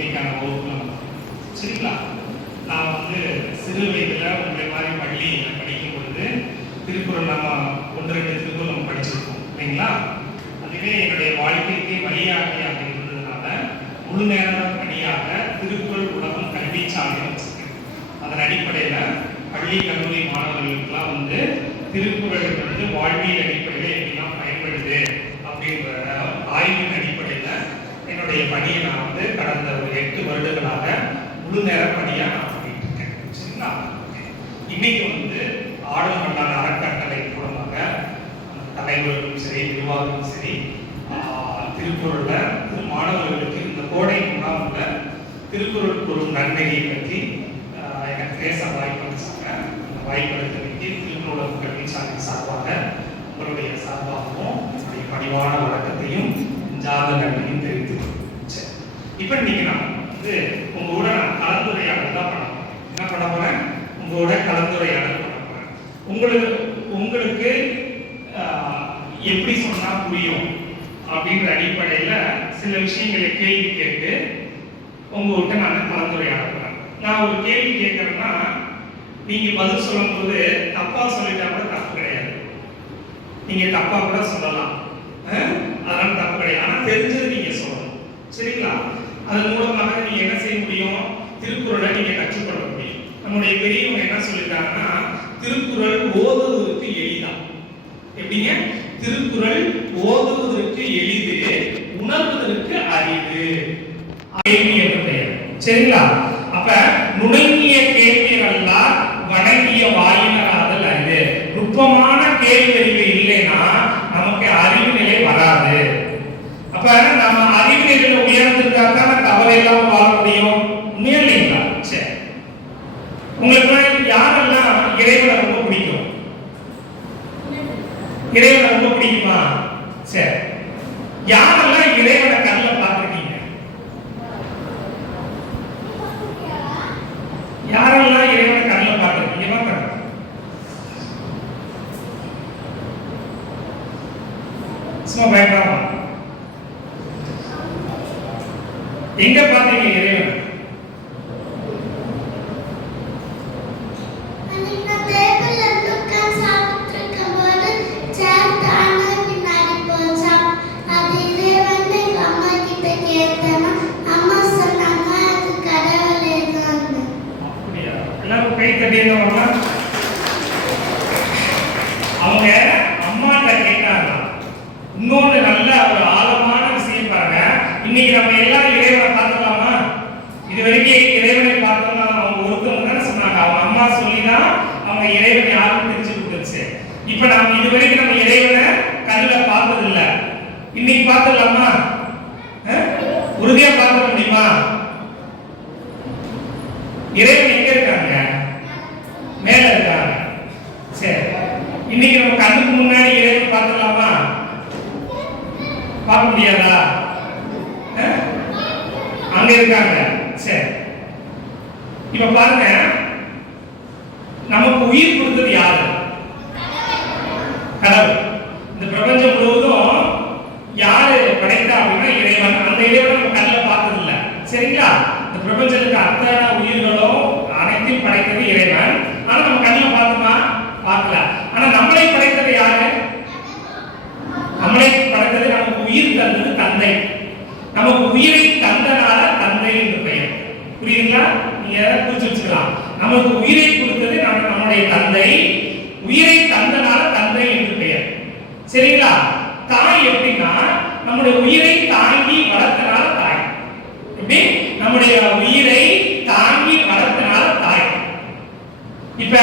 இன்னைக்கான வகுப்புல சரிங்களா. நான் சிறு வயதுல உங்களை மாதிரி பள்ளியில் படிக்கும் பொழுது திருக்குறள் நம்ம 1-2 திருக்குறள் நம்ம படிச்சிருக்கோம் இல்லைங்களா. அதுவே என்னுடைய வாழ்க்கைக்கு வழியாக அப்படின்றதுனால முழு நேர பணியாக திருக்குறள் உலகம் கல்வி சாலை வச்சிருக்கேன். அதன் அடிப்படையில் பள்ளி கல்லூரி மாணவர்களுக்கெல்லாம் திருக்குறள் வாழ்வியல் அடிப்படையில் எப்படிலாம் பயன்படுது அப்படின்ற ஆய்வின் அடிப்படையில் என்னுடைய பணியை நான் கடந்த ஒரு 8 வருடங்களாக முழு நேர பணியாக நான் பண்ணிட்டு இருக்கேன் சரிங்களா. இன்னைக்கு ஆடும் மன்னார் அறக்கட்டளை மூலமாக தலைவர்களும் சரி நிர்வாகமும் சரி திருக்குறள்ல மாணவர்களுக்கு இந்த கோடை முகாம்ல திருக்குறள் கூறும் நன்மையை பற்றி எனக்கு பேச வாய்ப்பு அளிச்சாங்க. அந்த வாய்ப்பு அளித்தமைக்கு திருக்குறள் கல்வி சாலை சார்பாக உங்களுடைய சார்பாகவும் என்னுடைய பணிவான வழக்கத்தையும் ஜாத நன்மையும் தெரிவித்துக்கிறேன். இப்போ இன்னைக்கு நான் உங்களோட கலந்துரையாடல் தான் பண்ண போறேன். என்ன பண்ண போறேன்? உங்களோட கலந்துரையாடல் பண்ண போறேன். உங்களுக்கு எப்படி சொன்னா புரியும் அப்படின்ற அடிப்படையில சில விஷயங்களை கேள்வி கேட்டு உங்ககிட்ட நான் கலந்துரையாட போறேன். நான் ஒரு கேள்வி கேட்கறேன்னா நீங்க பதில் சொல்லும் போது தப்பா சொல்லிட்டா கூட தப்பு கிடையாது. நீங்க தப்பா கூட சொல்லலாம், அதனால தப்பு கிடையாது. ஆனா தெரிஞ்சது நீங்க சொல்லணும் சரிங்களா. அதன் மூலமாக நீங்க என்ன செய்ய முடியும்? திருக்குறளை நீங்க கற்றுக்கொள்ள முடியும். நம்முடைய பெரியவங்க என்ன சொல்லிட்டாங்கன்னா திருக்குறள் ஓதுவதற்கு எளிதா. எப்படிங்க? திருக்குறள் ஓதுவதற்கு எளிது, உணர்வதற்கு அரிது. கேள்வி என்று பெயர் சரிங்களா. அப்ப நுணுங்கிய கேள்விகளெல்லாம் வணங்கிய வாயினராதல் அரிது. நுட்பமான கேள்வி இல்லைன்னா நமக்கு அறிவு நிலை வராது. அப்ப நம்ம அறிவு நிலையில உயர்ந்திருக்காதான் கவலை எல்லாம் வாழ முடியும். உண்மையா இல்லைங்களா? சரி, உங்களுக்கு யாரெல்லாம் இறைவனை ரொம்ப பிடிக்கும்? இறைவனை ரொம்ப பிடிக்குமா? சரி, யாரெல்லாம் இறைவனை கண்ணில் பார்த்துருக்கீங்க? யாரெல்லாம் இறைவனை கண்ணில் பார்த்துருக்கீங்க? சும்மா பயப்படாம எங்க பார்த்தீங்க இறைவன்? அவங்க அம்மாட்ட கேட்டாங்க. இன்னொன்று நல்ல ஒரு ஆழமான விஷயம் பாருங்க. இன்னைக்கு நம்ம எல்லாரும் இறைவனை பார்த்துக்கலாமா? இது வரைக்கும் இறைவனை பார்த்தோம்னா அவங்க ஒருத்தவங்க தானே சொன்னாங்க. அவங்க அம்மா சொல்லிதான் அவங்க இறைவனை யாரும் தெரிஞ்சு கொடுத்துருச்சு. இப்ப நம்ம இது வரைக்கும் நம்ம இறைவனை கண்ணில் பார்த்தது இல்லை. இன்னைக்கு பார்த்துக்கலாமா? உறுதியா பார்க்க முடியுமா? இறைவன் எங்க இருக்காங்க? மேல இருக்காங்க. சரி, இன்னைக்கு நம்ம கண்ணுக்கு முன்னாடி இறைவன் பார்த்துக்கலாமா? பார்க்க முடியாதா? அங்க இருக்காங்க. சரி, இப்ப பாருங்க, நமக்கு உயிர் கொடுத்தது யாரு? கடவுள். இந்த பிரபஞ்சம் முழுவதும் யாரு படைத்தா அப்படின்னா இறைவன். அந்த இறைவன் நம்ம கண்ணில் பார்த்தது இல்லை சரிங்களா. இந்த பிரபஞ்சத்துக்கு அத்தனை உயிர்களும் அனைத்தையும் படைத்தது இறைவன். ஆனா நம்ம கண்ணில் பார்த்தோமா? பார்க்கல. ஆனா நம்மளை படைத்தது யாரு? நம்மளை படைத்தது நமக்கு உயிர் தந்தது தந்தை. நமக்கு உயிரை தந்தனால தந்தை என்று பெயர். புரியுதுங்களா? நீங்க புரிஞ்சு வச்சுக்கலாம். நமக்கு உயிரை கொடுத்தது நம்முடைய தந்தை, உயிரை தந்தனால தந்தை என்று பெயர் சரிங்களா. தாய் எப்படின்னா நம்முடைய உயிரை தாங்கி வளர்த்தனால தாய். எப்படி? நம்முடைய உயிரை தாங்கி வளர்த்தனால தாய். இப்ப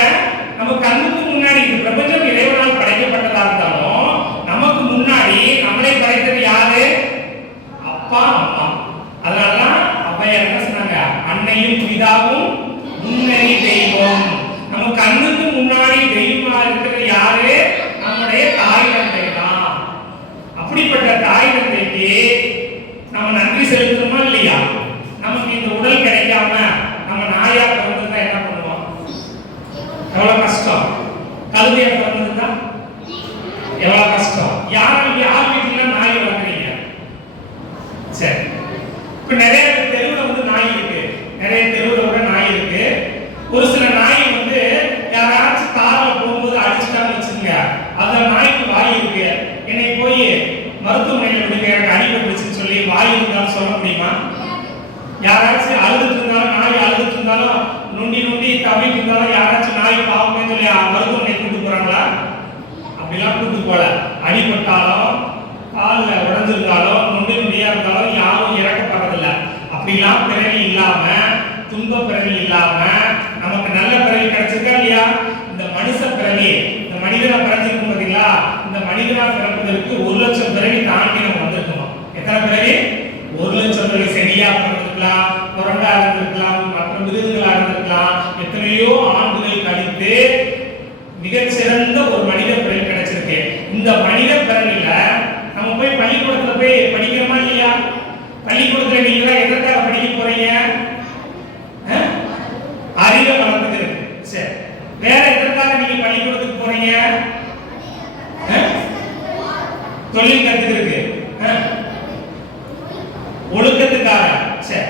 நம்ம கண்ணுக்கு முன்னாடி இந்த பிரபஞ்சம் இறைவனால் படைக்கப்பட்டதா இருந்தாலும் நமக்கு முன்னாடி நம்மளை படைத்தது யாரு? அப்பா அம்மா. அதனாலதான் அவ்வையார் என்ன சொன்னாங்க? அன்னையும் பிதாவும் முன்னணி தெய்வம். நம்ம கண்ணுக்கு முன்னாடி தெய்வமா இருக்கிறது யாரு? நம்முடைய தாய் தந்தை தான். அப்படிப்பட்ட தாய் தந்தைக்கு நம்ம நன்றி செலுத்தணுமா இல்லையா? நமக்கு இந்த உடல் கிடைக்காம நம்ம நாயா பிறந்திருந்தா என்ன பண்ணுவோம்? எவ்வளவு கஷ்டம். கழுதையா பிறந்திருந்தா எவ்வளவு கஷ்டம். யார் வீட்டுல நாய் வளர்க்குறீங்க? சரி, இப்ப நிறைய தெருவில் அந்த நாய்க்கு வாய் இருக்கு, என்னை போய் மருத்துவமனையில் விடுங்க எனக்கு அடிபட்டுருச்சுன்னு சொல்லி வாய் இருந்தாலும் சொல்ல முடியுமா? யாராச்சும் அழுதுட்டு இருந்தாலும், நாய் அழுதுட்டு இருந்தாலும், நொண்டி நொண்டி தவிட்டு இருந்தாலும் யாராச்சும் நாய் பாவமே சொல்லி மருத்துவமனை கூட்டு போறாங்களா? அப்படிலாம் கூட்டு போல. அடிபட்டாலும் காலில் உடஞ்சிருந்தாலும் நொண்டி நொண்டியா இருந்தாலும் யாரும் இறக்கப்படுறதில்லை. அப்படிலாம் பிறவி இல்லாம, துன்ப பிறவி இல்லாம நமக்கு நல்ல பிறவி கிடைச்சிருக்கா இல்லையா? இந்த மனுஷ பிறவி, இந்த மனிதனா பிறந்திருக்கும் பார்த்தீங்களா? இந்த மனிதனா பிறப்பதற்கு 1 லட்சம் பிறவி தாண்டி நம்ம வந்திருக்கோம். எத்தனை பிறவி? 1 லட்சம் பிறவி. செடியா பிறந்திருக்கலாம், குரங்கா இருந்திருக்கலாம், மற்ற மிருகங்களா இருந்திருக்கலாம். எத்தனையோ ஆண்டுகள் கழித்து மிகச்சிறந்த ஒரு மனித பிறவி கிடைச்சிருக்கு. இந்த மனித பிறவில நம்ம போய் பள்ளிக்கூடத்துல போய் படிக்கிறோமா இல்லையா? பள்ளிக்கூடத்துல நீங்க எதற்காக படிக்க போறீங்க? அறிவை வளர்த்துக்கிறது. சரி, வேற எதற்காக நீங்க பள்ளிக்கூடத்துக்கு போறீங்க? தொழில் கத்துக்கிறதுக்கு, ஒழுக்கத்துக்காக. சரி,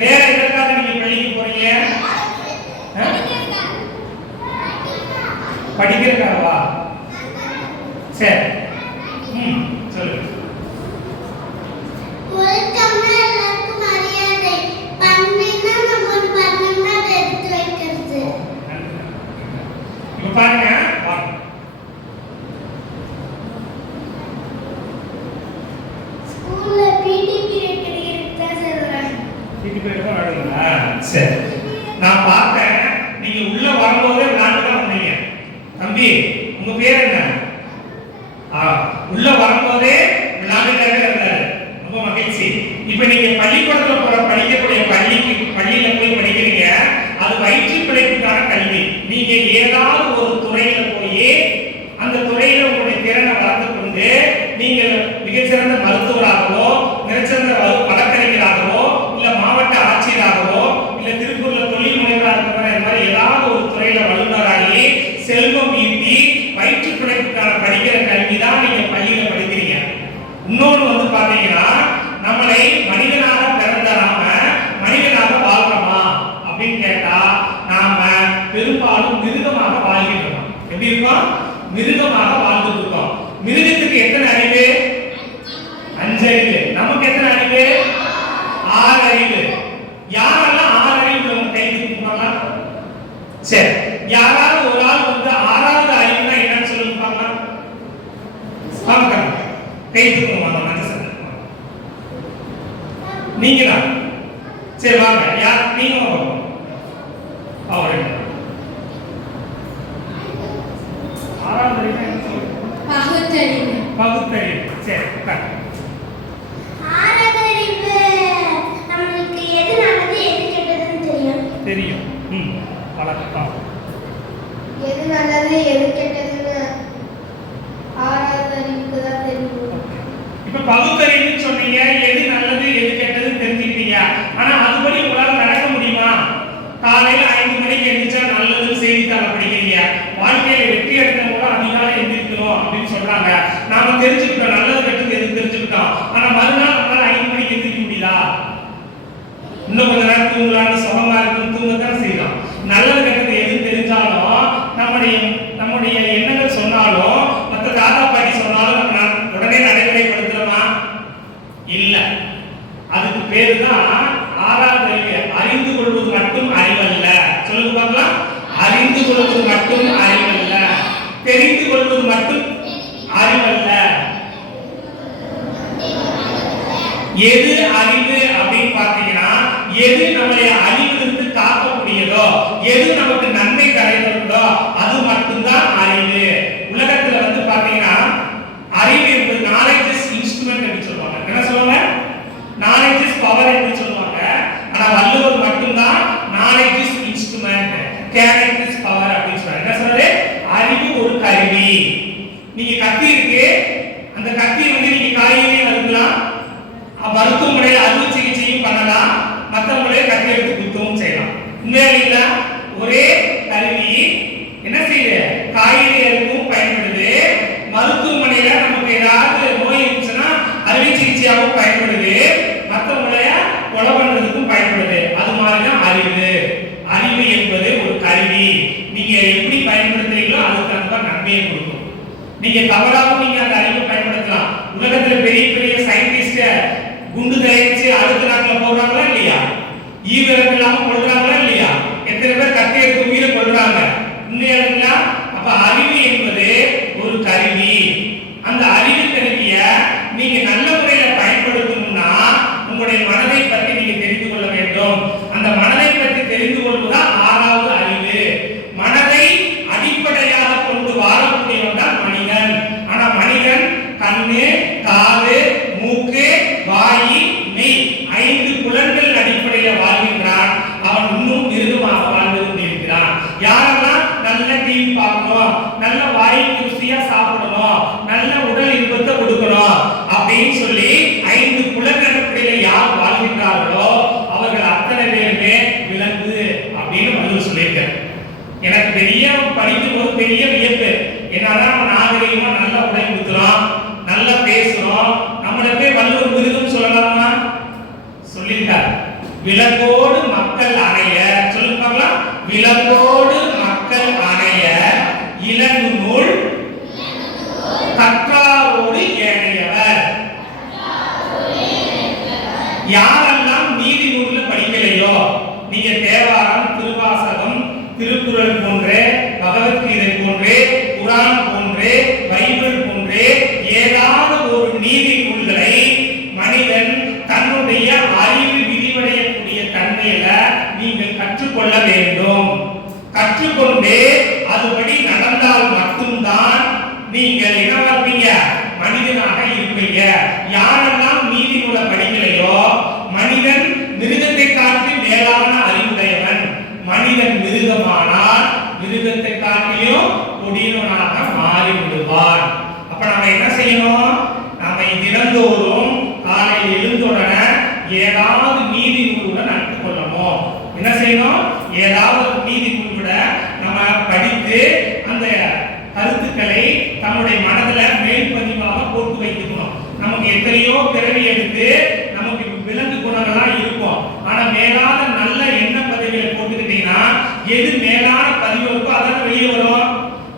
வேற எதற்காக நீங்க பள்ளிக்கு போறீங்க? படிக்கிறதுக்காகவா? சரி, சொல்லுங்க. பாருங்க, ஸ்கூல்ல பிடி பீரியட் கிடைக்கிறதா சொல்றாங்க. பிடி பீரியட் நடக்குதா? சரி, நான் பார்த்தேன் நீங்க உள்ள வரும்போதே விளையாண்டு தான் வந்தீங்க. தம்பி உங்க பேர் என்ன? உள்ள வரும்போதே விளையாண்டுட்டாவே இருந்தாரு. ரொம்ப மகிழ்ச்சி. இப்ப நீங்க பள்ளிக்கூடத்துல படிக்கக்கூடிய பள்ளியில போய் படிக்கிறீங்க. அது வயிற்று பிழைப்புக்கான கல்வி. நீங்க ஏதாவது ஒரு துறையில போய் அந்த துறையில உங்களுடைய திறனை வளர்த்து கொண்டு நீங்கள் மிகச்சிறந்த மருத்துவராகவோ, மிகச்சிறந்த வழக்கறிஞராகவோ, இல்ல மாவட்ட ஆட்சியராகவோ, இல்ல திருப்பூர்ல தொழில் முனைவராக ஏதாவது ஒரு துறையில வல்லுநராகி செல்வம் ஈட்டி வயிற்று பிழைப்புக்கான படிக்கிற கல்வி தான் நீங்க பள்ளியில படிக்கிறீங்க. இன்னொன்று வந்து பாத்தீங்கன்னா, நம்மளை மனிதனாக பிறந்தராம மனிதனாக வாழ்றோமா அப்படின்னு கேட்டா நாம பெரும்பாலும் மிருகமாக வாழ்கிறோம். எப்படி இருக்கோம்? மிருகமாக வாழ்ந்துட்டு இருக்கோம். மிருகத்துக்கு எத்தனை அறிவு? 5 அறிவு. நமக்கு எத்தனை அறிவு? 6 அறிவு. யாரெல்லாம் 6 அறிவு நம்ம கை தூக்குவாங்களா? சரி, யாராவது ஒரு ஆள் வந்து 6வது அறிவுனா என்னன்னு சொல்லுங்க பார்க்கலாம். வாங்க கை தூக்குவாங்க. நீங்க தான். சரி வாங்க, யார் நீங்க வாங்க. அவரு 6வது அறிவு என்ன சொல்லுங்க? பகுத்தறிவு. பகுத்தறிவு. சரி, 6வது அறிவு நமக்கு எது நல்லது எது கெட்டதுன்னு தெரியும். தெரியும். வணக்கம். எது நல்லது எது கெட்டதுன்னு 6வது அறிவுக்கு தான் தெரியும். இப்ப பகுத்தறிவுன்னு சொன்னீங்க, எது நல்லது எது கெட்டதுன்னு தெரிஞ்சுக்கிட்டீங்க. ஆனா அதுபடி உங்களால நடக்க முடியுமா? காலையில 5 மணிக்கு எந்திரிச்சா நல்லதுன்னு செய்தித்தாள படிக்கிறீங்க. வாழ்க்கையில வெற்றி அடைஞ்சவங்க அதிகாலை எந்திரிக்கணும் அப்படின்னு சொல்றாங்க. நாம தெரிஞ்சுக்கிட்டோம் நல்லது கெட்டது எது தெரிஞ்சுக்கிட்டோம். ஆனா மறுநாள் நம்மளால 5 மணிக்கு எந்திரிக்க முடியுதா? இன்னும் கொஞ்ச நேரம் தூங்கலான்னு சுகமா இருக்குன்னு தூங்கத்தான் செய்யலாம். நல்லது கெட்டது எது தெரிஞ்சாலும் நம்முடைய எண்ணங்கள் சொன்னாலும் மற்ற தாத்தா பாட்டி சொன்னாலும் நம்ம உடனே நடைமுறைப்படுத்துறோமா? இல்ல. அதுக்கு பேரு தான் 6வது அறிவு. அறிந்து கொள்வது மட்டும் அறிவல்ல. சொல்லுங்க பார்க்கலாம். அறிந்து கொள்வது மட்டும் அறிவல்ல, தெரிந்து கொள்வது மட்டும் அறிவல்ல. எது அறிவு அப்படின்னு பார்த்தீங்கன்னா, எது நம்முடைய அறிவிலிருந்து காக்கக்கூடியதோ, எது நமக்கு நன்மை தருகிறதோ அது மட்டும்தான் அறிவு. உலகத்துல வந்து பாத்தீங்கன்னா அறிவு என்பது நாலேஜ் இஸ் இன்ஸ்ட்ருமெண்ட் என்று சொல்லுவாங்க. என்ன சொல்லுவாங்க? நாலேஜ் இஸ் பவர் என்று சொல்லுவாங்க. ஆனா வள்ளுவர் மட்டும்தான் knowledge is instrument, character is power அப்படின்னு சொல்றாங்க. என்ன சொல்றது? அறிவு ஒரு கருவி. நீங்க கத்தி இருக்கு, அந்த கத்தி வந்து நீங்க காய்கறி வறுக்கலாம், மருத்துவமனையில் அறுவை சிகிச்சையும் பண்ணலாம், மற்றவங்களே கத்தி எடுத்து குத்தவும் செய்யலாம். உண்மையில ஒரே கருவி என்ன செய்யுது? காய்கறி அறுக்கவும் பயன்படுது, மருத்துவமனையில நமக்கு ஏதாவது நோய் இருந்துச்சுன்னா அறுவை சிகிச்சையாகவும் பயன்படுது, மற்றவங்கள கொலை பண்றதுக்கும் பயன்படுது. அது மாதிரிதான் அறிவு. அறிவு என்பது ஒரு கருவி. நீங்க எப்படி பயன்படுத்துறீங்களோ அதுக்கு தகுந்த நன்மையை கொடுக்கும். நீங்க தவறாகவும் நீங்க அந்த அறிவை பயன்படுத்தலாம். உலகத்துல பெரிய பெரிய சயின்டிஸ்ட் குண்டு தயாரிச்சு அடுத்த நாட்டுல போடுறாங்களா இல்லையா? ஈவிரக்கம் இல்லாம கொள்றாங்களா இல்லையா? எத்தனை பேர் கத்தி எடுத்து உயிரை கொள்றாங்க உண்மையா? அப்ப அறிவு என்பது ஒரு கருவி. அந்த அறிவு கருவிய நீங்க நல்ல முறையில பயன்படுத்தணும்னா உங்களுடைய மனதை பற்றி நீங்க தெரிந்து கொள்ள வேண்டும். அந்த மனதை பற்றி தெரிந்து கொள்வதுதான் ஆறாவது அறிவு. மனதை அடிப்படையாக கொண்டு வாழக்கூடியவன் தான் மனிதன். ஆனா மனிதன் கண்ணு, காது, மூக்கு, வாய், மெய் 5 புலன்கள் அடிப்படையில் வாழ்கின்றான். அவன் இன்னும் மிருகமாக வாழ்ந்து கொண்டிருக்கிறான். யாரெல்லாம் நல்ல டிவி பார்க்கணும், நல்ல வாய்க்கு ருசியா சாப்பிடணும், நல்ல உடல் இன்பத்தை கொடுக்கணும் அப்படின்னு சொல்லி 5 புலன்கள் அடிப்படையில் யார் வாழ்கின்றார்களோ அவர்கள் அத்தனை பேருமே விலங்கு அப்படின்னு வள்ளுவர் சொல்லியிருக்கார். எனக்கு பெரிய படிக்கும் போது பெரிய வியப்பு. என்னதான் நம்ம நாகரிகமா நல்லா உடை கொடுக்கிறோம், நல்லா பேசுறோம், நம்மள போய் வள்ளுவர் மிருகம் சொல்லலாமா? சொல்லிட்டார். விலங்கோடு மக்கள் அணைய, சொல்லுங்க பார்க்கலாம். விலங்கோடு மக்கள் அணைய இலங்கு நூல் கற்றாரோடு ஏனையவர். யாரெல்லாம் நீதி நூல்ல படிக்கலையோ, நீங்க தேவாரம், திருவாசகம், திருக்குறள் போன்ற, பகவத்கீதை போன்ற, குர்ஆன் போன்ற, பைபிள் போன்ற ஏதாவது ஒரு நீதி நூல்களை மனிதன் தன்னுடைய அறிவு விரிவடையக்கூடிய தன்மையில நீங்கள் கற்றுக்கொள்ள வேண்டும். கற்றுக்கொண்டு அதுபடி நடந்தால் மட்டும்தான் நீங்கள் என்ன பார்ப்பீங்க? மனிதனாக இருப்பீங்க. யாரெல்லாம் நீதி நூலை படிக்கலையோ மனிதன் மிருகத்தை காட்டி மேலான அறிவுடையவன். மனிதன் மிருகமானால் மிருகத்தை காட்டியும் கொடியவனாக மாறி விடுவான். அப்ப நம்ம என்ன செய்யணும்? நாம தினந்தோறும் காலையில் எழுந்தவுடனே ஏதாவது நீதி நூலுடன் நட்டு கொள்ளணும். என்ன செய்யணும்? ஏதாவது நீதி நூலுட நம்ம படித்து அந்த கருத்துக்களை தன்னுடைய மனதுல மேல்பதிவாக போட்டு வைக்கணும். நமக்கு எத்தனையோ பிறவி எடுத்து நமக்கு விலங்கு குணங்கள்லாம் இருக்கும். ஆனா மேலான நல்ல எண்ண பதவிகளை போட்டுக்கிட்டீங்கன்னா எது மேலான பதிவு இருக்கோ அதான் வெளியே வரும்.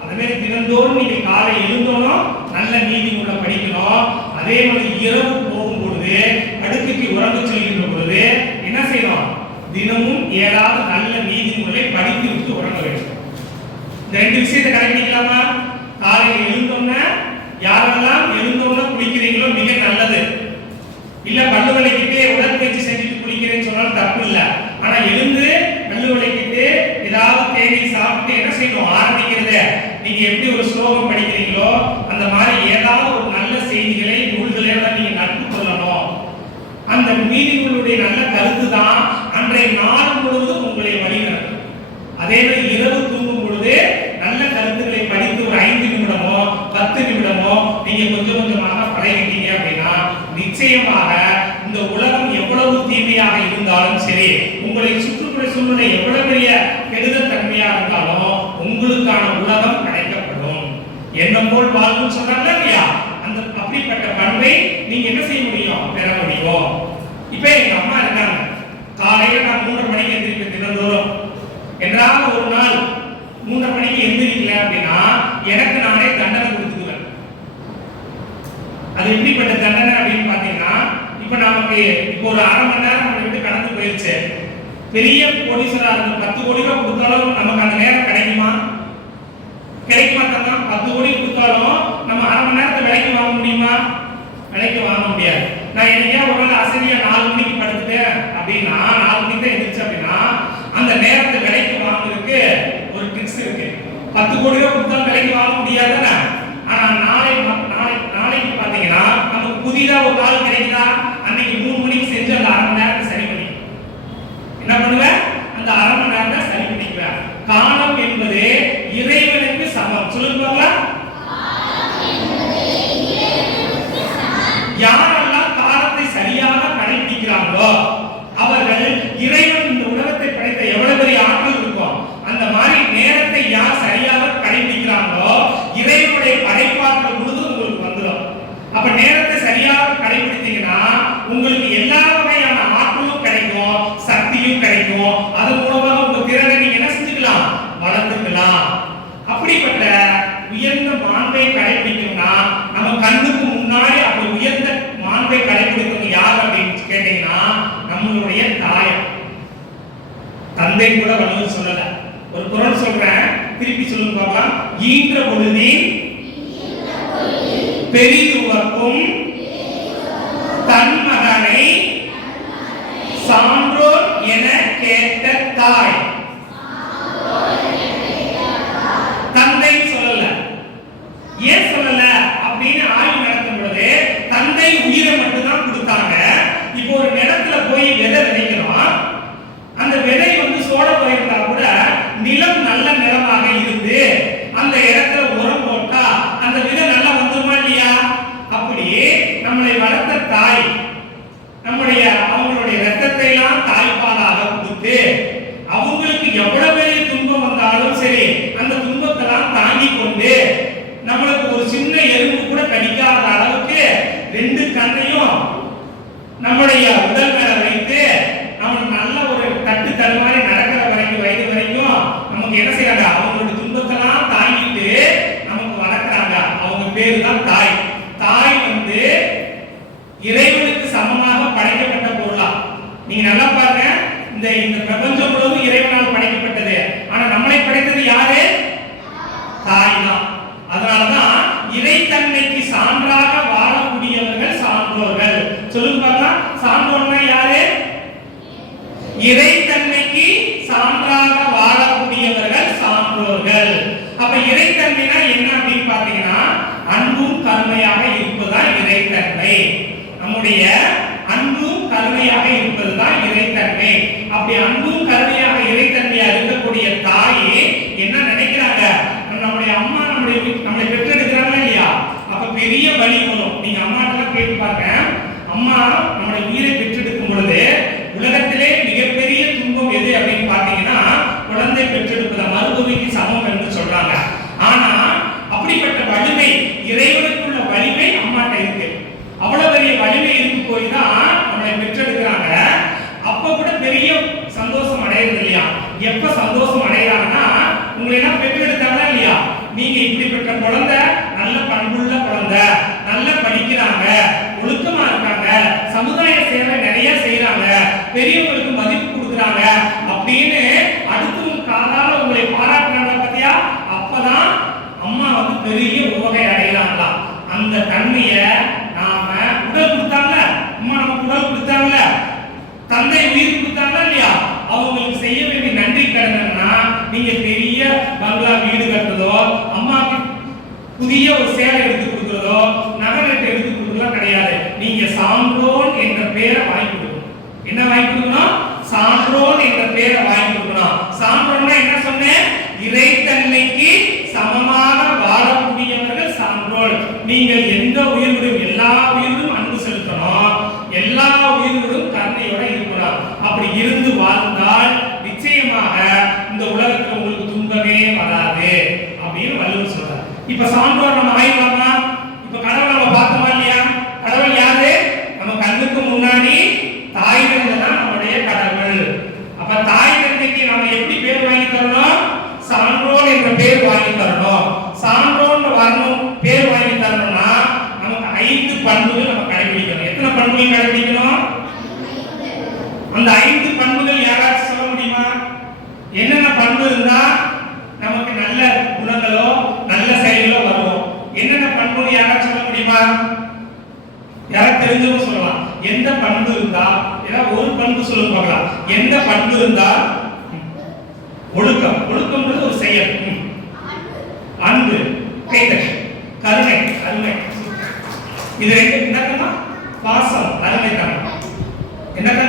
அதுவே தினந்தோறும் நீங்க காலை எழுந்தோனும் நல்ல நீதி நூலை படிக்கணும். அதே மாதிரி இரவு போகும் பொழுது அடுக்குக்கு உறங்க சொல்கின்ற பொழுது என்ன செய்யணும்? தினமும் ஏதாவது நல்ல நீதி நூலை படித்து விட்டு உறங்க வேண்டும். இந்த 2 விஷயத்தை கடைபிடிக்கலாமா? காலையில் எழுந்தோம்னா யாரெல்லாம் எழுந்தோம்னா குளிக்கிறீங்களோ மிக நல்லது. இல்ல பல்லு விளக்கிட்டு உடற்பயிற்சி செஞ்சுட்டு குளிக்கிறேன்னு சொன்னாலும் தப்பு இல்லை. ஆனா எழுந்து பல்லு விளக்கிட்டு ஏதாவது தேநீர் சாப்பிட்டு என்ன செய்யணும்? ஆரம்பிக்கிறது. நீங்க எப்படி ஒரு ஸ்லோகம் படிக்கிறீங்களோ அந்த மாதிரி ஏதாவது ஒரு நல்ல செய்திகளை நூல்களை நீங்க நட்பு கொள்ளணும். அந்த நீதி நூலுடைய நல்ல கருத்து தான் அன்றைய நாள் முழுவதும் உங்களை வழிநடத்தும். அதே மாதிரி இரவு தூங்கும் பொழுது நல்ல கருத்துக்களை படித்து ஒரு 5 நிமிடமோ 10 நிமிடமோ நீங்க கொஞ்சம் கொஞ்சமாக பழகிட்டீங்க அப்படின்னா நிச்சயமாக இந்த உலகம் எவ்வளவு தீமையாக இருந்தாலும் சரி, உங்களை சுற்றுப்புற சூழ்நிலை எவ்வளவு பெரிய கெடுதல் தன்மையாக இருந்தாலும் உங்களுக்கான உலகம் கிடைக்கப்படும். எண்ணம் போல் வாழ்வும் சொல்றாங்க இல்லையா? அந்த அப்படிப்பட்ட பண்பை நீங்க என்ன செய்ய முடியும்? பெற முடியும். இப்ப எங்க அம்மா இருக்காங்க. காலையில நான் 3:30 மணிக்கு எந்திரிப்பேன் தினந்தோறும். என்றால் ஒரு நாள் 3:30 மணிக்கு எந்திரிக்கல அப்படின்னா எனக்கு நானே தண்டனை கொடுத்துக்குவேன். அது எப்படிப்பட்ட தண்டனை அப்படின்னு பாத்தீங்கன்னா, இப்ப நமக்கு இப்போ ஒரு 1/2 மணி நேரம் நம்ம விட்டு கடந்து போயிருச்சு. பெரிய கோடீஸ்வரா இருந்து 10 கோடி ரூபாய் கொடுத்தாலும் நமக்கு அந்த நேரம் கிடைக்குமா? கிடைக்குமா? தங்கம் 10 கோடி கொடுத்தாலும் நம்ம 1/2 மணி நேரத்தை விலைக்கு வாங்க முடியுமா? விலைக்கு வாங்க முடியாது. நான் என்னைக்கா ஒரு நாள் அசதியா 4 மணிக்கு படுத்துட்டேன் அப்படின்னா 4 மணிக்கு தான் எந்திரிச்சு அப்படின்னா அந்த நேரத்தை விலைக்கு வாங்குறதுக்கு ஒரு ட்ரிக்ஸ் இருக்கு. 10 கோடி ரூபாய் கொடுத்தாலும் விலைக்கு வாங்க முடியாதுன்னா, ஆனா நாளைக்கு பாத்தீங்கன்னா நமக்கு புதிதா ஒரு நாள் கிடைக்குதா? அன்னைக்கு 3 மணிக்கு செஞ்சு அந்த 1/2 மணி நேரத்தை சரி பண்ணி என்ன பண்ணுவேன்? அந்த 1/2 மணி நேரத்தை சரி பண்ணிக்குவேன். காலம் என்பது இறைவனுக்கு சமம். சொல்லுங்க. யாரெல்லாம் காலத்தை சரியாக கடைபிடிக்கிறாங்களோ அவர்கள் இறைவன் இந்த உலகத்தை படைத்த எவ்வளவு பெரிய ஆற்றல் இருக்கும். அந்த மாதிரி நேரத்தை யார் சரியாக கடைபிடிக்கிறாங்களோ இறைவனுடைய படைப்பாற்றல் முழுதும் உங்களுக்கு வந்துடும். அப்ப நேரத்தை சரியாக கடைபிடித்தீங்கன்னா உங்களுக்கு எல்லா வகையான ஆற்றலும் கிடைக்கும், சக்தியும் கிடைக்கும். அது மூலமாக உங்க திறனை நீங்க என்ன செஞ்சுக்கலாம்? வளர்த்துக்கலாம். அப்படிப்பட்ட உயர்ந்த மாண்பை மாண்பை கடைபிடிக்கணும்னா நம்ம கண்ணுக்கு முன்னாடி அப்படி உயர்ந்த மாண்பை கடைபிடிக்கிறது யார் அப்படின்னு கேட்டீங்கன்னா நம்மளுடைய தாய். தந்தை கூட வள்ளுவர் சொல்லல. ஒரு குறள் சொல்றேன், திருப்பி சொல்லுங்க பார்க்கலாம். ஈன்ற பொழுதில் பெரிதுவக்கும் தன் மகனை சான்றோர் என கேட்ட தாய். தந்தை சொல்லல. ஏன் சொல்லல அப்படின்னு ஆய்வு நடத்தும் பொழுது தந்தை உயிரை மட்டும்தான் கொடுத்தாங்க. இப்போ ஒரு நிலத்துல போய் விதை விதைக்கிறோம். அந்த விதை சோட போயிருந்தா கூட நிலம் நல்ல நிலமாக இருந்து அந்த இடத்துல உரம் போட்டா அந்த விதை நல்லா வந்துருமா இல்லையா? அப்படி நம்மளை வளர்த்த தாய் நம்முடைய அவங்களுடைய ரத்தத்தை எல்லாம் தாய்ப்பாலாக கொடுத்து அவங்களுக்கு எவ்வளவு பெரிய துன்பம் வந்தாலும் சரி அந்த துன்பத்தெல்லாம் தாங்கி கொண்டு நம்மளுக்கு ஒரு சின்ன எறும்பு கூட கடிக்காத அளவுக்கு 2 கண்ணையும் நம்முடைய உடல் மேல வைத்து நம்ம நல்ல ஒரு தட்டு தடுமாறி நடக்கிற வரைக்கும் வயது வரைக்கும் நமக்கு என்ன செய்யறாங்க? அவங்களோட துன்பத்தெல்லாம் தாங்கிட்டு நமக்கு வளர்க்குறாங்க. அவங்க பேரு தான் தாய். தாய் இறைவனுக்கு சமமாக படைக்கப்பட்ட பொருளா. நீங்க நல்லா பாருங்க, இந்த பிரபஞ்சம் முழுவதும் இறைவனால் படைக்கப்பட்டது. ஆனா நம்மளை படைத்தது யாரு? தாய் தான். அதனாலதான் இறைத்தன்மைக்கு சான்றாக வாழக்கூடியவர்கள் சான்றோர்கள். சொல்லுங்க பார்க்கலாம், சான்றோர்னா யாரு? இறைத்தன்மைக்கு சான்றாக வாழக்கூடியவர்கள் சான்றோர்கள். அப்ப இறைத்தன்மைனா என்ன அப்படின்னு பாத்தீங்கன்னா அன்பும் கருணையாக இருப்பதுதான் இறைத்தன்மை. நம்முடைய அன்பும் கருணையாக இருப்பதுதான் இறைத்தன்மை. அப்படி அன்பும் கருணையாக இறைத்தன்மையா இருக்கக்கூடிய தாய் என்ன நினைக்கிறாங்க? நம்முடைய அம்மா நம்மளை பெற்றெடுக்கிறாங்களா இல்லையா? அப்ப பெரிய வலி வரும். நீங்க அம்மாட்டெல்லாம் கேட்டு பாருங்க, அம்மா நம்முடைய உயிரை பெற்றெடுக்கும் பொழுது உலகத்திலே மிகப்பெரிய துன்பம் எது அப்படின்னு பாத்தீங்கன்னா குழந்தை பெற்றெடுப்பத மறுபடிக்கு சமம் என்று சொல்றாங்க. ஆனா அப்படிப்பட்ட வலிமை, இறைவனுக்குள்ள வலிமை அம்மாட்ட இருக்கு. அவ்வளவு பெரிய வலிமை இருக்கு போய் தான் நம்மளை பெற்றெடுக்கிறாங்க. அப்ப கூட பெரிய சந்தோஷம் அடையிறது இல்லையா? எப்ப சந்தோஷம் அடைகிறாங்கன்னா உங்களை எல்லாம் பெற்றெடுத்தாங்களா இல்லையா? நீங்க இப்படிப்பட்ட குழந்தை நல்ல பண்புள்ள குழந்தை, நல்லா படிக்கிறாங்க, ஒழுக்கமா இருக்காங்க, சமுதாய சேவை நிறைய செய்யறாங்க, பெரியவங்களுக்கு மதிப்பு கொடுக்குறாங்க அப்படின்னு அடுத்தவங்க காதால உங்களை பாராட்டுறாங்க பத்தியா? அப்பதான் அம்மா பெரிய உவகை அடைகிறாங்களா. அந்த தன்மைய நாம உடல் கொடுத்தாங்க, அம்மா நமக்கு உடல் கொடுத்தாங்கல்ல, தந்தை உயிர் கொடுத்தாங்களா இல்லையா? அவங்களுக்கு செய்ய வேண்டிய நன்றி கடன்னா நீங்க பெரிய பங்களா வீடு கட்டுறதோ, அம்மாக்கு புதிய ஒரு சேலை எடுத்து கொடுக்கிறதோ, நகை நட்டு எடுத்து கொடுக்கலாம் கிடையாது. நீங்க சான்றோன் என்ற பெயரை வாங்கி கொடுக்கணும். என்ன வாங்கி கொடுக்கணும்? சான்றோன் என்ற பெயரை வாங்கி கொடுக்கணும். சான்றோன்னா என்ன சொன்னேன்? இறைத்தன்மைக்கு சமமாக வாழக்கூடியவர்கள் சான்றோர். நீங்கள் எந்த உயிரிலும் எல்லா உயிரிலும் அன்பு செலுத்தணும், எல்லா உயிரிலும் கருணையோட இருக்கணும். அப்படி இருந்து வாழ்ந்தால் நிச்சயமாக இந்த உலகத்துல உங்களுக்கு துன்பமே வராது அப்படின்னு வள்ளுவர் சொல்றார். இப்ப சான்றோர் நம்ம ஆயிரலாமா? இப்ப கடவுள் நம்ம பார்த்தோமா இல்லையா? கடவுள் யாரு? நம்ம கண்ணுக்கு முன்னாடி தாய் தந்தை தான் நம்முடைய கடவுள். அப்ப தாய் தந்தைக்கு நம்ம எப்படி பேர் வாங்கி தரணும்? சான்றோன் என்ற பேர் வாங்கி தரணும். சான்றோன் வரணும் பேர் வாங்கி தரணும்னா நமக்கு 5 பண்புகள் நம்ம கடைபிடிக்கணும். எத்தனை பண்புகள் கடைபிடிக்கணும்? அந்த 5 பண்புகள் யாராச்சும் சொல்ல முடியுமா? என்னென்ன பண்பு இருந்தா நமக்கு நல்ல குணங்களோ நல்ல செயல்களோ வரும்? என்னென்ன பண்புன்னு யாராச்சும் சொல்ல முடியுமா? யாராவது தெரிஞ்சவங்க சொல்லலாம். எந்த பண்பு இருந்தா, ஏதாவது ஒரு பண்பு சொல்லுங்க பார்க்கலாம். எந்த பண்பு இருந்தா? ஒழுக்கம். ஒழுக்கம்ன்றது ஒரு செயல். அன்பு, கைதல், கருணை, அருமை. இது ரெண்டு என்னக்கா? பாசம், அருமைக்கான. என்னக்கா?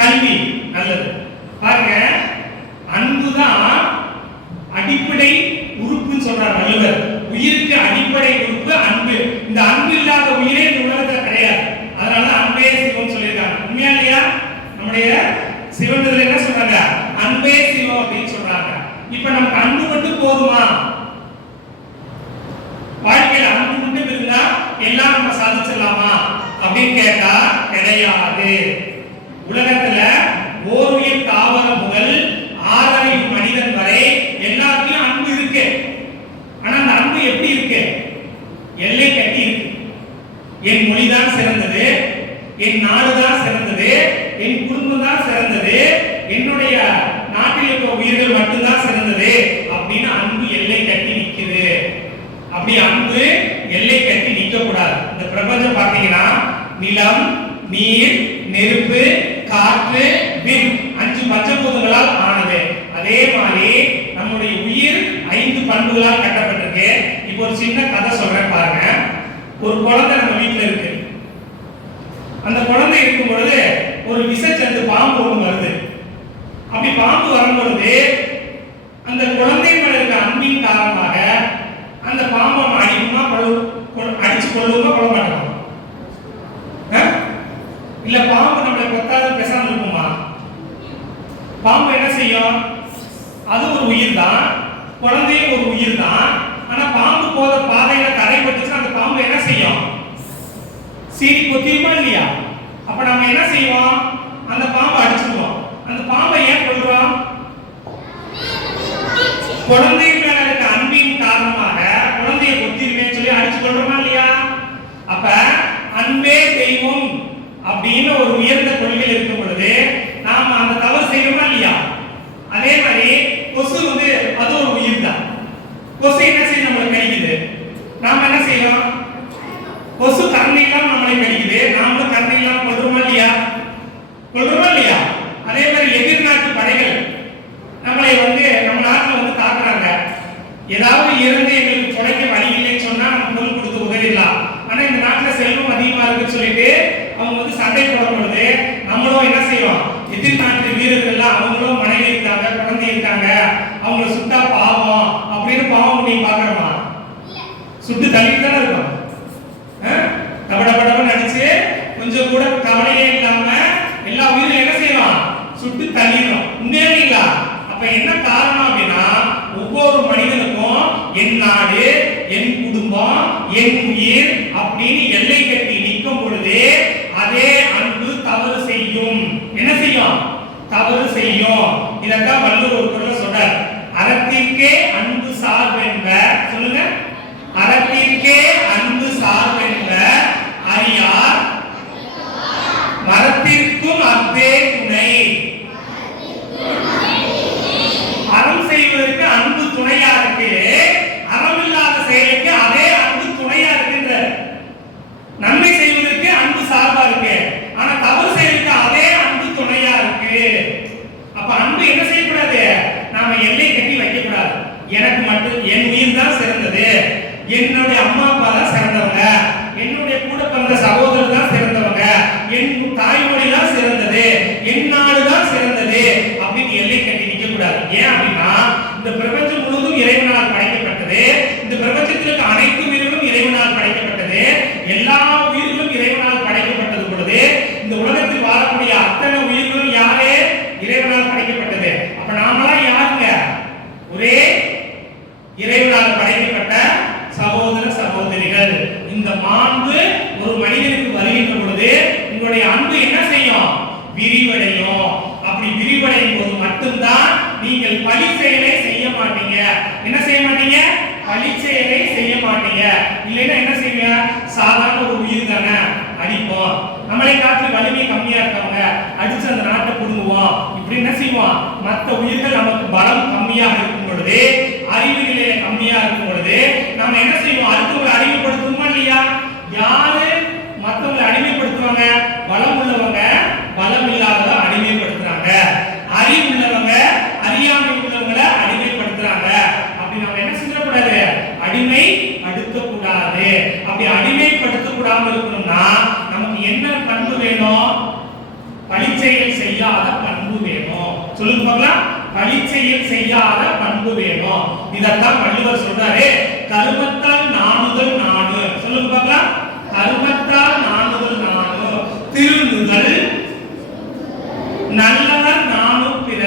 கல்வி, நல்லது. பாருங்க, அன்புதான் அடிப்படை உறுப்புன்னு சொல்றார் வள்ளுவர். உயிருக்கு அடிப்படை உறுப்பு அன்பு. இந்த அன்பு இல்லாத உயிரே இந்த உலகத்துல கிடையாது. அதனால அன்பே சிவம் சொல்லியிருக்காங்க. உண்மையா இல்லையா? நம்முடைய சிவன் என்ன சொல்றாங்க? அன்பே சிவம் அப்படின்னு சொல்றாங்க. இப்ப நமக்கு அன்பு மட்டும் போதுமா? வாழ்க்கையில அன்பு மட்டும் இருந்தா எல்லாம் நம்ம சாதிச்சிடலாமா அப்படின்னு கேட்டா கிடையாது. உலகத்துல ஓருயிர் தாவரம் முதல் ஆறறிவு மனிதன் வரை எல்லாத்தையும் அன்பு இருக்கு. ஆனா அந்த அன்பு எப்படி எப்படி இருக்கு? எல்லை கட்டி இருக்கு. என் மொழிதான் சிறந்தது, என் நாடுதான் சிறந்தது, என் குடும்பம் தான் சிறந்தது, என்னுடைய நாட்டில் இருக்க உயிர்கள் மட்டும்தான் சிறந்தது அப்படின்னு அன்பு எல்லை கட்டி நிக்குது. அப்படி அன்பு எல்லை கட்டி நிக்க கூடாது. இந்த பிரபஞ்சம் பாத்தீங்கன்னா நிலம், நீர், நெருப்பு, காற்று, விண் 5 பஞ்சபூதங்களால் ஆனது. அதே மாதிரி நம்முடைய உயிர் 5 பண்புகளால் கட்டப்பட்டிருக்கு. இப்போ ஒரு சின்ன கதை சொல்றேன் பாருங்க. ஒரு குழந்தை நம்ம வீட்டுல இருக்கு. அந்த குழந்தை இருக்கும் பொழுது ஒரு விஷச்சந்து பாம்பு ஒன்று வருது. அப்படி பாம்பு வரும்பொழுது அந்த குழந்தை மேல இருக்க அன்பின் காரணமாக அந்த பாம்பை அடிக்குமா, அடிச்சு கொள்ளுமா, கொள்ள மாட்டோமா? இல்ல பாம்பு நம்மளை கொத்தாத பேசாம இருக்குமா? பாம்பு என்ன செய்யும்? அது ஒரு உயிர் தான், குழந்தையும் ஒரு உயிர் தான். ஆனா பாம்பு போத பாதையில தடைப்பட்டுச்சுன்னா அந்த பாம்பு என்ன செய்யும்? சீறி கொத்தியுமா இல்லையா? அப்ப நம்ம என்ன செய்வோம்? அந்த பாம்பை அடிச்சிடுவோம். அந்த பாம்பை ஏன் கொல்றோம்? குழந்தை மேல இருக்க அன்பின் காரணமாக குழந்தையை கொத்திருக்கேன்னு சொல்லி அடிச்சு கொள்றோமா இல்லையா? அப்ப அன்பே தெய்வம் அப்படின்னு ஒரு உயர்ந்த கொள்கை இருக்கும் பொழுது நாம அந்த தவறு செய்யறோமா இல்லையா? அதே மாதிரி கொசு அது ஒரு உயிர் தான். கொசு என்ன செய்ய நம்மளை கடிக்குது. நாம என்ன செய்யறோம்? கொசு கரணையெல்லாம் நம்மளை கடிக்குது. நாமளும் கரணையெல்லாம் கொள்றோமா இல்லையா? கொள்றோமா இல்லையா? அதே மாதிரி எதிர்நாட்டு படைகள் நம்மளை நம்ம நாட்டுல தாக்குறாங்க. ஏதாவது இருந்து எங்களுக்கு கொலைக்க வழி இல்லைன்னு சொன்னா நம்ம பொருள் கொடுத்து உதவிடலாம். ஆனா இந்த நாட்டுல செல்வம் அதிகமா இருக்குன்னு சொல்லிட்டு அவங்க சண்டை போடும் பொழுது நம்மளும் என்ன செய்யறோம்? எதிர்நாட்டு வீரர்கள் எல்லாம் அவங்களும் மனைவி இருக்காங்க, குழந்தை இருக்காங்க, அவங்கள சுட்டா பாவம் அப்படின்னு பாவம் நீங்க பாக்குறோமா? சுட்டு தள்ளிட்டு தானே இருக்கும். டபடபடப நடிச்சு கொஞ்சம் கூட கவலையே இல்லாம எல்லா உயிரும் என்ன செய்யலாம்? சுட்டு தள்ளிடும். உண்மையா? அப்ப என்ன காரணம் அப்படின்னா ஒவ்வொரு மனிதனுக்கும் என் நாடு, என் குடும்பம், என் உயிர் அப்படின்னு எல்லை கட்டி நிற்கும் பொழுது அதே அன்பு தவறு செய்யும். என்ன செய்யும்? தவறு செய்யும். இதத்தான் வள்ளுவர் ஒரு குறள்ல சொல்றார். அறத்திற்கே அன்பு சார்பென்ப, சொல்லுங்க. அறத்திற்கே அன்பு சார்பென்ப அறியார் மரத்திற்கும் அன்பே துணை. அறம் செய்வதற்கு அன்பு துணையா இருக்கு, அறம் இல்லாத செயலுக்கு அதே அன்பு துணையா இருக்குன்ற. நன்மை செய்வதற்கு அன்பு சார்பா இருக்கு, ஆனா தவறு செயலுக்கு அதே அன்பு துணையா இருக்கு. அப்ப அன்பு என்ன செய்யக்கூடாது? நாம எல்லை கட்டி வைக்க கூடாது. எனக்கு மட்டும் என் உயிர் தான் சிறந்தது, என்னுடைய அம்மா அப்பா தான் சிறந்தவங்க, என்னுடைய கூட பிறந்த சகோதரர் தான் சிறந்தவங்க, என் தாய்மொழி தான் சிறந்தது, என் நாடு தான் சிறந்தது அப்படின்னு எல்லை கட்டி நிற்க கூடாது. ஏன் அப்படின்னா இந்த பிரபஞ்சம் முழுவதும் இறைவனால் படைக்கப்பட்டது. இந்த பிரபஞ்சத்தில் இருக்க அனைத்து உயிர்களும் இறைவனால் படைக்கப்பட்டது. எல்லா உயிர்களும் இறைவனால் படைக்கப்பட்டது பொழுது இந்த உலகத்தில் வாழக்கூடிய அத்தனை உயிர்களும் யாரே? இறைவனால் படைக்கப்பட்டது. அப்ப நாமெல்லாம் யாருங்க? ஒரே இறைவனால் படைக்கப்பட்ட சகோதர சகோதரிகள். இந்த மாண்பு ஒரு மனிதனுக்கு வருகின்ற பொழுது உங்களுடைய அன்பு என்ன செய்யும்? விரிவடையும். அப்படி விரிவடையும் போது மட்டும்தான் நீங்கள் பழி செயலை செய்ய மாட்டீங்க. என்ன செய்ய மாட்டீங்க? பழி செயலை செய்ய மாட்டீங்க. இல்லைன்னா என்ன செய்வீங்க? சாதாரண ஒரு உயிர் தானே அடிப்போம், நம்மளை காற்று வலிமை கம்மியா இருக்கவங்க அடிச்சு அந்த நாட்டை புடுங்குவோம், இப்படி என்ன செய்வோம்? மற்ற உயிர்கள் நமக்கு பலம் கம்மியாக இருக்கும் பொழுது, அறிவு நிலையில கம்மியா இருக்கும் பொழுது நம்ம என்ன செய்வோம்? அடுத்தவங்களை அறிமுகப்படுத்துமா இல்லையா? யாரு மற்றவங்களை அடிமைப்படுத்துவாங்க? பலம் உள்ளவங்க பலம் இல்லாதவங்க அடிமைப்படுத்துறாங்க, அறிவு உள்ளவங்க அறியாமை உள்ளவங்களை அடிமைப்படுத்துறாங்க. அப்படி நம்ம என்ன செய்யக்கூடாது? அடிமைப்படுத்தக்கூடாது. அப்படி அடிமைப்படுத்தக்கூடாம இருக்கணும்னா நமக்கு என்ன பண்பு வேணும்? பழிச்செயல் செய்யாத பண்பு வேணும். சொல்லுங்க பார்க்கலாம். பழிச்செயல் செய்யாத பண்பு வேணும். இதத்தான் வள்ளுவர் சொல்றாரு, கருமத்தால் நாணுதல் நாடு. சொல்லுங்க பார்க்கலாம். கருமத்தால் நாணுதல் நாடு, திருநுதல் நல்லவர் நானும் பிற.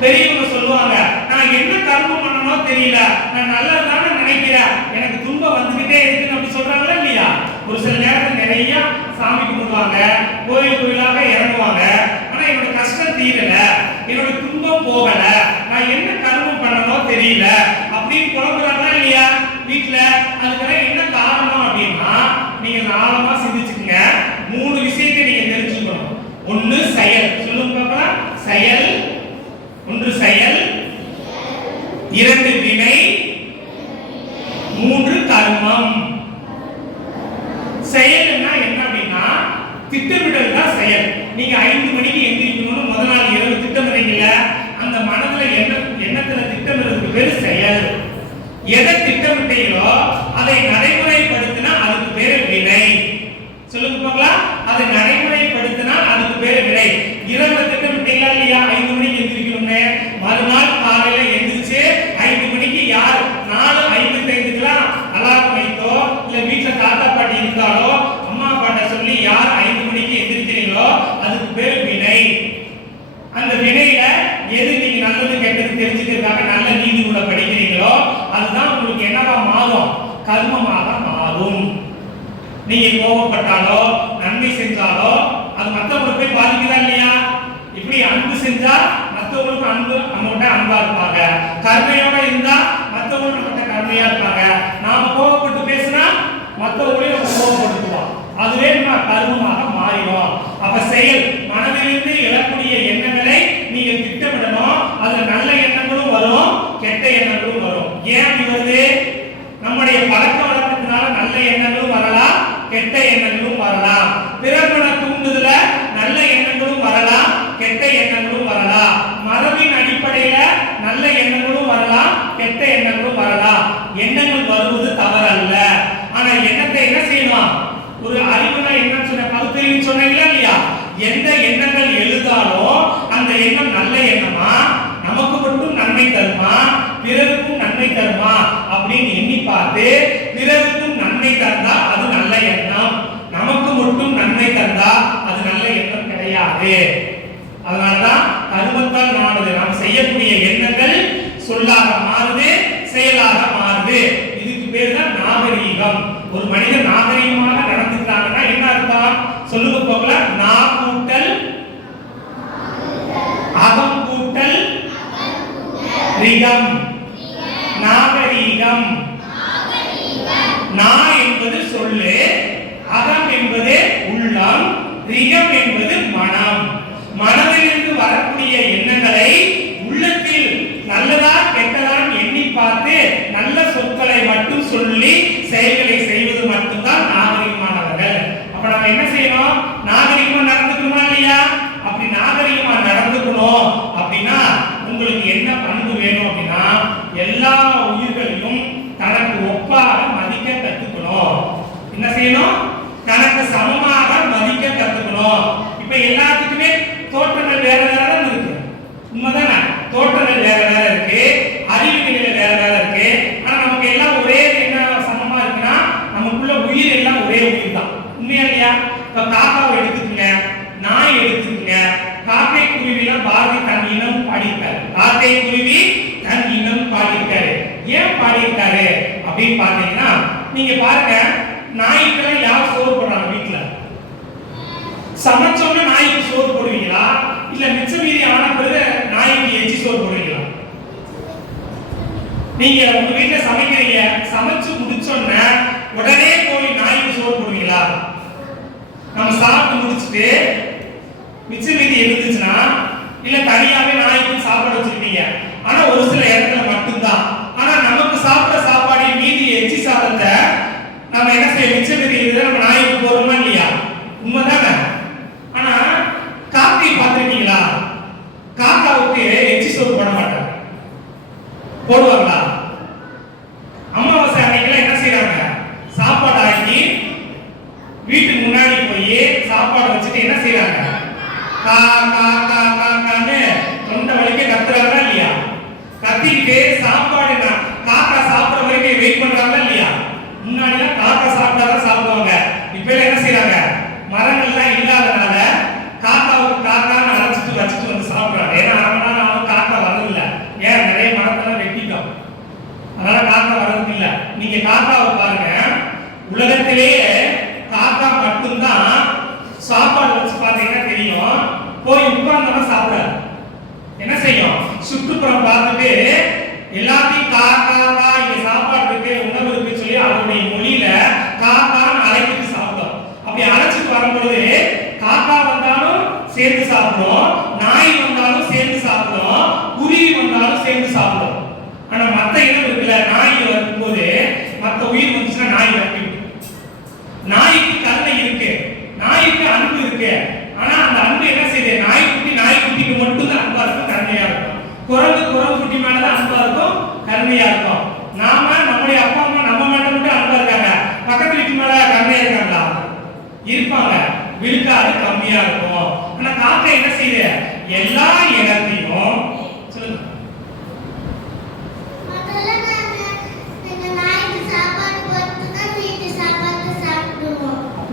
பெரியவங்க சொல்லுவாங்க, நான் என்ன கர்மம் பண்ணணும் தெரியல, நான் நல்லதான நினைக்கிறேன், எனக்கு துன்பம் வந்துகிட்டே இருக்குன்னு அப்படி சொல்றாங்களா இல்லையா? ஒரு சில நேரத்தில் நிறைய சாமி கும்பிடுவாங்க, கோயில் கோயிலாக இறங்குவாங்க, ஆனா என்னோட கஷ்டம் தீரல, என்னோட துன்பம் போகல, நான் என்ன கர்மம் பண்ணணும் தெரியல. அப்ப அப்படின்னு புலம்புறாங்களா இல்லையா வீட்டுல? அதுக்கெல்லாம் என்ன காரணம் அப்படின்னா நீங்க ஆழமா சிந்திச்சுக்கங்க. 3 விஷயத்தை நீங்க தெரிஞ்சுக்கணும். ஒன்னு செயல், சொல்லுங்க பார்க்கலாம். செயல், ஒன்று செயல், 2 வினை, 3 கர்மம். செயல்னா என்ன அப்படின்னா திட்டமிடல் தான் செயல். நீங்க 5 மணிக்கு எந்திரிக்கணும்னு முதல் நாள் இரவு திட்டமிடுறீங்கல்ல, அந்த மனதுல எண்ணத்துல திட்டமிடுறதுக்கு பேர் செயல். எதை திட்டமிட்டீங்களோ அதை நடைமுறைப்படுத்தினா அதுக்கு பேரு வினை. சொல்லுங்க பார்க்கலாம். அதை நடைமுறைப்படுத்தினா அதுக்கு பேரு வினை. இரவு திட்டமிட்டீங்களா இல்லையா? 5 மணிக்கு எந்திரிக்கணும்னு மறுநாள் காலையில எந்திரிச்சு 5 மணிக்கு யார் 4:55க்குலாம் அலாரம் வைத்தோ இல்ல வீட்டுல தாத்தா பாட்டி இருந்தாலோ அம்மா அப்பாட்ட சொல்லி யார் 5 மணிக்கு எந்திரிக்கிறீங்களோ அதுக்கு பேரு வினை. அந்த வினையில எது நீங்க நல்லது கெட்டது தெரிஞ்சுக்கிறதுக்காக நல்ல நீதி நூலை படிக்கிறீங்களோ அதுதான் உங்களுக்கு என்னவா மாறும்? கர்மமாக மாறும். நீங்க கோபப்பட்டாலோ நன்மை செஞ்சாலோ அது மற்றவங்களுக்கு போய் பாதிக்குதா இல்லையா? இப்படி அன்பு செஞ்சா மற்றவங்களுக்கு அன்பு நம்மகிட்ட அன்பா இருப்பாங்க. கருணையோட இருந்தா மற்றவங்களுக்கு நம்மகிட்ட கருணையா இருப்பாங்க. நாம கோபப்பட்டு பேசினா மற்றவங்களையும் நம்ம கோபப்படுத்துவோம். அதுவே நம்ம கர்மமாக மாறிடும். அப்ப செயல், மனதிலிருந்து எழக்கூடிய எண்ணங்களை நீங்க திட்டமிடணும். அதுல நல்ல எண்ணங்களும் வரும், கெட்ட எண்ணங்களும் வரும். ஏன் அப்படி வருது? நம்முடைய பழக்க வழக்கத்தினால நல்ல எண்ணங்களும் வரலாம், கெட்ட எண்ணங்களும் வரலாம். பிறகுன தூண்டுதல நல்ல எண்ணங்களும் வரலாம், கெட்ட எண்ணங்களும் வரலாம். மரபின் அடிப்படையில நல்ல எண்ணங்களும் வரலாம், கெட்ட எண்ணங்களும் வரலாம். எண்ணங்கள் வருவது தவறல்ல. ஆனா எண்ணத்தை என்ன செய்யணும்? ஒரு அறிவுனா என்ன சொன்ன பகுத்தறிவு சொன்னீங்களா இல்லையா? எந்த எண்ணங்கள் எழுதாலும் அந்த எண்ணம் நல்ல எண்ணமா, நமக்கு மட்டும் நன்மை தருமா, பிறருக்கும் நன்மை தருமா அப்படின்னு எண்ணி பார்த்து பிறருக்கும் நன்மை தந்தா அது நல்ல எண்ணம், நமக்கு மட்டும் நன்மை தந்தா அது நல்ல எண்ணம் கிடையாது. அதனாலதான் கர்மத்தால் மாறுது. நாம் செய்யக்கூடிய எண்ணங்கள் சொல்லாக மாறுது, செயலாக மாறுது. இதுக்கு பேர் தான் நாகரீகம். ஒரு மனிதன் நாகரீகமாக நடந்துட்டாங்கன்னா என்ன அர்த்தம்? சொல்லுங்க போகலாம். நா கூட்டல் அகம் கூட்டல் ரிகம், நாகரீகம். நா என்பது சொல்லு, அகம் என்பது உள்ளம், ரிகம் என்பது மனம். மனதிலிருந்து வரக்கூடிய எண்ணங்களை உள்ளத்தில் நல்லதா கெட்டதா எண்ணி பார்த்து நல்ல சொற்களை மட்டும் சொல்லி செயல்களை செய்வது மட்டும்தான் நாகரிகமானவர்கள். அப்ப நம்ம என்ன செய்யணும்? நாகரிகமா நடந்துக்கணுமா இல்லையா? அப்படி நாகரிகமா நடந்துக்கணும் அப்படின்னா உங்களுக்கு என்ன பண்பு வேணும் அப்படின்னா எல்லா உயிர்களையும் தனக்கு ஒப்பாக மதிக்க கத்துக்கணும். என்ன செய்யணும்? தனக்கு சமமாக மதிக்க கத்துக்கணும். இப்ப எல்லாத்துக்குமே தோற்றங்கள் வேற வேற இருக்கு, உண்மைதானே? தோற்றங்கள் வேற வேற இருக்கு, அறிவு நிலை வேற வேற இருக்கு. ஆனா நமக்கு எல்லாம் ஒரே என்ன சமமா இருக்குன்னா நமக்குள்ள உயிர் எல்லாம் ஒரே உயிர் தான். உண்மையா இல்லையா? இப்ப காக்காவை எடுத்துக்கங்க, நாய் எடுத்துக்கங்க. காக்கை குருவிலாம் பாரதி தன் இனம் பாடியிருக்காரு. காக்கை குருவி தன் இனம் பாடியிருக்காரு. ஏன் பாடியிருக்காரு அப்படின்னு பாத்தீங்கன்னா நீங்க பாருங்க, நாய்க்கெல்லாம் யார் சோறு போடுறாங்க வீட்டுல? சமைச்சோம்னா நாய்க்கு சோறு போடுவீங்களா இல்ல மிச்ச மீதி ஆன பிறகு நாய்க்கு எச்சி சோறு போடுவீங்களா? நீங்க உங்க வீட்டுல சமைக்கிறீங்க, சமைச்சு முடிச்சோன்னா உடனே போய் நாய்க்கு சோறு போடுவீங்களா? நம்ம சாப்பிட்டு முடிச்சுட்டு மிச்ச மீதி இருந்துச்சுன்னா இல்ல தனியாவே நாய்க்கு சாப்பாடு வச்சிருக்கீங்க. ஆனா ஒரு சில இடத்துல மட்டும்தான். ஆனா நமக்கு சாப்பிட்ட சாப்பாடு மீதி எச்சி சாதத்தை நம்ம என்ன செய்ய மிச்ச மீதி இருந்தா நம்ம நாய்க்கு போடுறோமா இல்லையா? உண்மைதானே? ஆனா காக்கை பார்த்திருக்கீங்களா? காக்காவுக்கு எச்சி சோறு போட மாட்டாங்க, போடுவாங்களா? அமாவாசை அன்னைக்கு என்ன செய்யறாங்க? சாப்பாடு ஆக்கி வீட்டுக்கு முன்னாடி போய் சாப்பாடு வச்சுட்டு என்ன செய்யறாங்க? கா கா கா கான்னு தொண்டை வலிக்க கத்துறாங்களா இல்லையா? கத்திக்கிட்டு சாப்பாடு காக்கா சாப்பிட வரைக்கும் வெயிட் பண்றாங்களா இல்லையா? முன்னாடி காக்கா சாப்பிட்டாதான் சாப்பிடுவாங்க. இப்ப என்ன செய்யறாங்க? மரங்கள்லாம் இல்லாதனால காக்காவுக்கு காக்கான்னு அரைச்சிட்டு வச்சுட்டு வந்து சாப்பிடுறாங்க. ஏன்னா அவனால அவன் காக்கா வரதில்ல. ஏன்? நிறைய மரத்தெல்லாம் வெட்டிட்டோம், அதனால காக்கா வரது இல்ல. நீங்க காக்காவை பாருங்க, உலகத்திலேயே காக்கா மட்டும்தான் சாப்பாடு வச்சு பாத்தீங்கன்னா தெரியும், போய் உட்கார்ந்தா சாப்பிடாது. என்ன செய்யும்? சுற்றுப்புறம் பார்த்துட்டு எல்லாத்தையும் காக்கா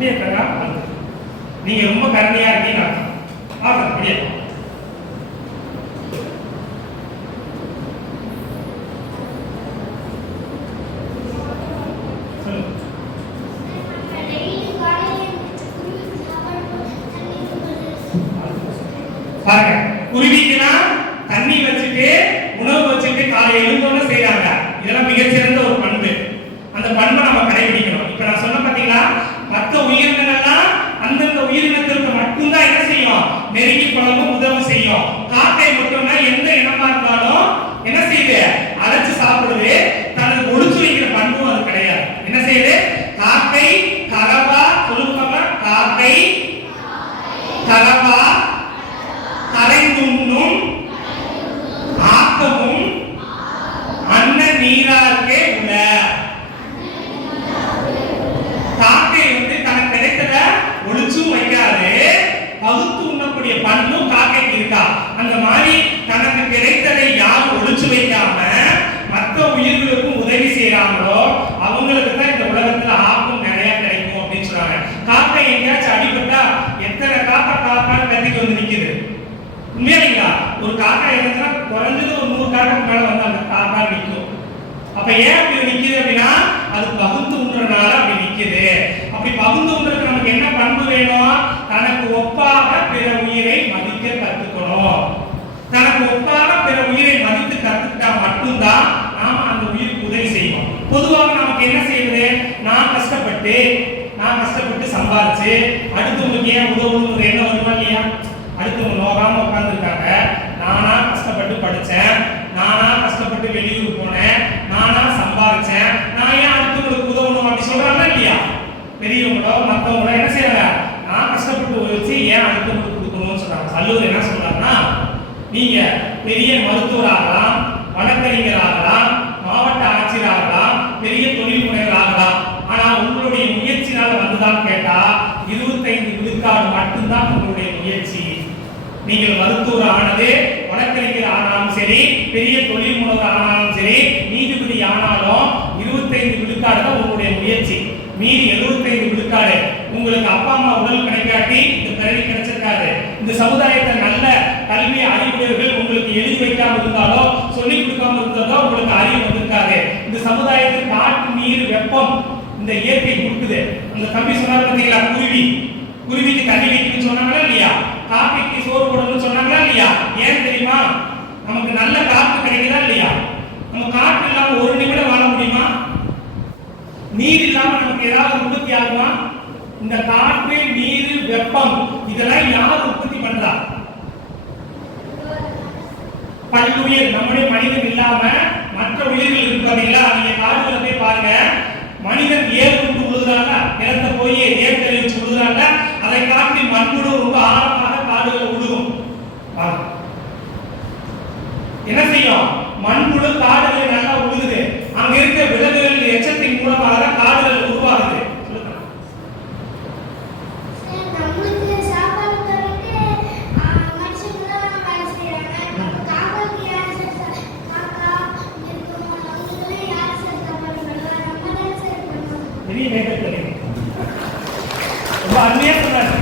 அப்படியே கரா நீங்க ரொம்ப கருணையா இருக்கீங்க அர்த்தம் அப்படியே பாருங்க குருவிக்குனா தண்ணி வச்சுட்டு உணவு வச்சுட்டு காலை எழுந்தோன்னு செய்யறாங்க. இதெல்லாம் மிகச்சிறந்த ஒரு பண்பு. அந்த பண்பை நம்ம கடைபிடிக்கணும். இப்ப நான் சொன்ன பாத்தீங்களா, மற்ற உயிரினங்கள்லாம் அந்தந்த உயிரினத்திற்கு மட்டும்தான் என்ன செய்யும், நெருங்கி பழகும் உதவி செய்யும். காக்கை மட்டும்தான் எந்த இனமா இருந்தாலும் என்ன செய்யுது, அழைச்சு சாப்பிடுது. தனது ஒளிச்சு வைக்கிற பண்பும் அது கிடையாது. என்ன செய்யுது, காக்கை கரவா சொல்லுவாங்க, காக்கை கரவா கரைந்துண்ணும் ஆக்கமும் அன்ன நீரார்க்கே உள்ள. காக்கை தனக்கு கிடைத்தத ஒளிச்சும் வைக்காது, பகுத்து உண்ணக்கூடிய பண்பும் காக்கைக்கு இருக்கா. அந்த மாதிரி தனக்கு கிடைத்ததை யார் ஒளிச்சு வைக்காம மற்ற உயிர்களுக்கும் உதவி செய்யறாங்களோ அவங்களுக்கு தான் இந்த உலகத்துல ஆக்கம் நிறைய கிடைக்கும் அப்படின்னு சொல்றாங்க. காக்கை எங்கேயாச்சும் அடிபட்டா எத்தனை காக்கான்னு கத்திக்கு வந்து நிக்குது. உண்மையா ஒரு காக்கா இருந்துச்சுன்னா குறைஞ்சது ஒரு 100 காக்காக்கு மேல வந்து அந்த காக்கா நிற்கும். அப்ப ஏன் அப்படி நிக்குது அப்படின்னா அது பகுந்து உண்றனால அப்படி நிக்குது. அப்படி பகுந்து உண்றதுக்கு நமக்கு என்ன பண்பு வேணும், தனக்கு ஒப்பாக பிற உயிரை மதிக்க கத்துக்கணும். தனக்கு ஒப்பாக பிற உயிரை மதித்து கத்துக்கிட்டா மட்டும்தான் நாம அந்த உயிருக்கு உதவி செய்வோம். பொதுவாக நமக்கு என்ன செய்வது, நான் கஷ்டப்பட்டு சம்பாதிச்சு அடுத்தவங்களுக்கு ஏன் உதவணும்னு என்ன வருமா இல்லையா. அடுத்தவங்க நோகாம உட்கார்ந்துருக்காங்க, நானா கஷ்டப்பட்டு படிச்சேன், நானா கஷ்டப்பட்டு வெளியூர் போனேன், நானா சம்பாதிச்சேன், நான் ஏன் அடுத்தவங்களுக்கு உதவணும் அப்படி சொல்றாங்க இல்லையா. பெரியவங்களோ மற்றவங்களோ என்ன செய்யறாங்க, நான் கஷ்டப்பட்டு உழைச்சி ஏன் அடுத்தவங்களுக்கு கொடுக்கணும்னு சொல்றாங்க. வள்ளுவர் என்ன சொல்றாருன்னா, நீங்க பெரிய மருத்துவர் ஆகலாம், வழக்கறிஞர் ஆகலாம், மாவட்ட ஆட்சியர் ஆகலாம், பெரிய தொழில் முனைவர் ஆகலாம். ஆனா உங்களுடைய முயற்சினால வந்துதான் கேட்டா 25 விழுக்காடு மட்டும்தான் உங்களுடைய முயற்சி. நீங்கள் மருத்துவர் ஆனது, வழக்கறிஞர் ஆனாலும் சரி, பெரிய தொழில் முனைவர் ஆனாலும் சரி, நீதிபதி ஆனாலும் 25 விழுக்காடு தான் உங்களுடைய முயற்சி. மீதி 75 விழுக்காடு உங்களுக்கு அப்பா அம்மா உடல் கிடைக்காட்டி இந்த பிறவி கிடைச்சிருக்காது. இந்த சமுதாயத்தை நல்ல கல்வி அறிவுடையவர்கள் உங்களுக்கு எழுதி வைக்காம இருந்தாலோ சொல்லிக் கொடுக்காம இருந்தாலோ உங்களுக்கு அறிவு வந்திருக்காது. இந்த சமுதாயத்தில் காற்று நீர் வெப்பம் இந்த இயற்கை கொடுக்குது. அந்த தம்பி சொன்னார் பார்த்தீங்களா, குருவிக்கு தண்ணி வைக்கணும்னு சொன்னாங்களா இல்லையா, காக்கைக்கு சோறு போடணும்னு சொன்னாங்களா இல்லையா. ஏன் தெரியுமா, நமக்கு நல்ல காற்று கிடைக்குதா இல்லையா. நம்ம காற்று இல்லாம ஒரு நிமிடம் வாழ முடியுமா, நீர் இல்லாம நமக்கு ஏதாவது உற்பத்தி ஆகுமா. இந்த காற்று நீர் வெப்பம் இதெல்லாம் யார் உற்பத்தி பண்றா, பல்லுயிர். நம்முடைய மனிதன் இல்லாம மற்ற உயிர்கள் இருக்கு பாத்தீங்களா. நீங்க காடுகளை போய் பாருங்க, மனிதன் ஏர் கொண்டு உழுதுறாங்க, நிலத்தை போய் ஏர் கறி வச்சு உழுதுறாங்க, அதை காட்டி மண்புழு ரொம்ப ஆழமாக காடுகளை உழுகும். என்ன செய்யும், மண்புழு காடுகளை நல்லா உழுகுது. அங்க இருக்க விலங்குகள் எச்சத்தின் மூலமாக காடுகள் உருவாகுது. ரொம்ப அருமையா சொல்றாரு.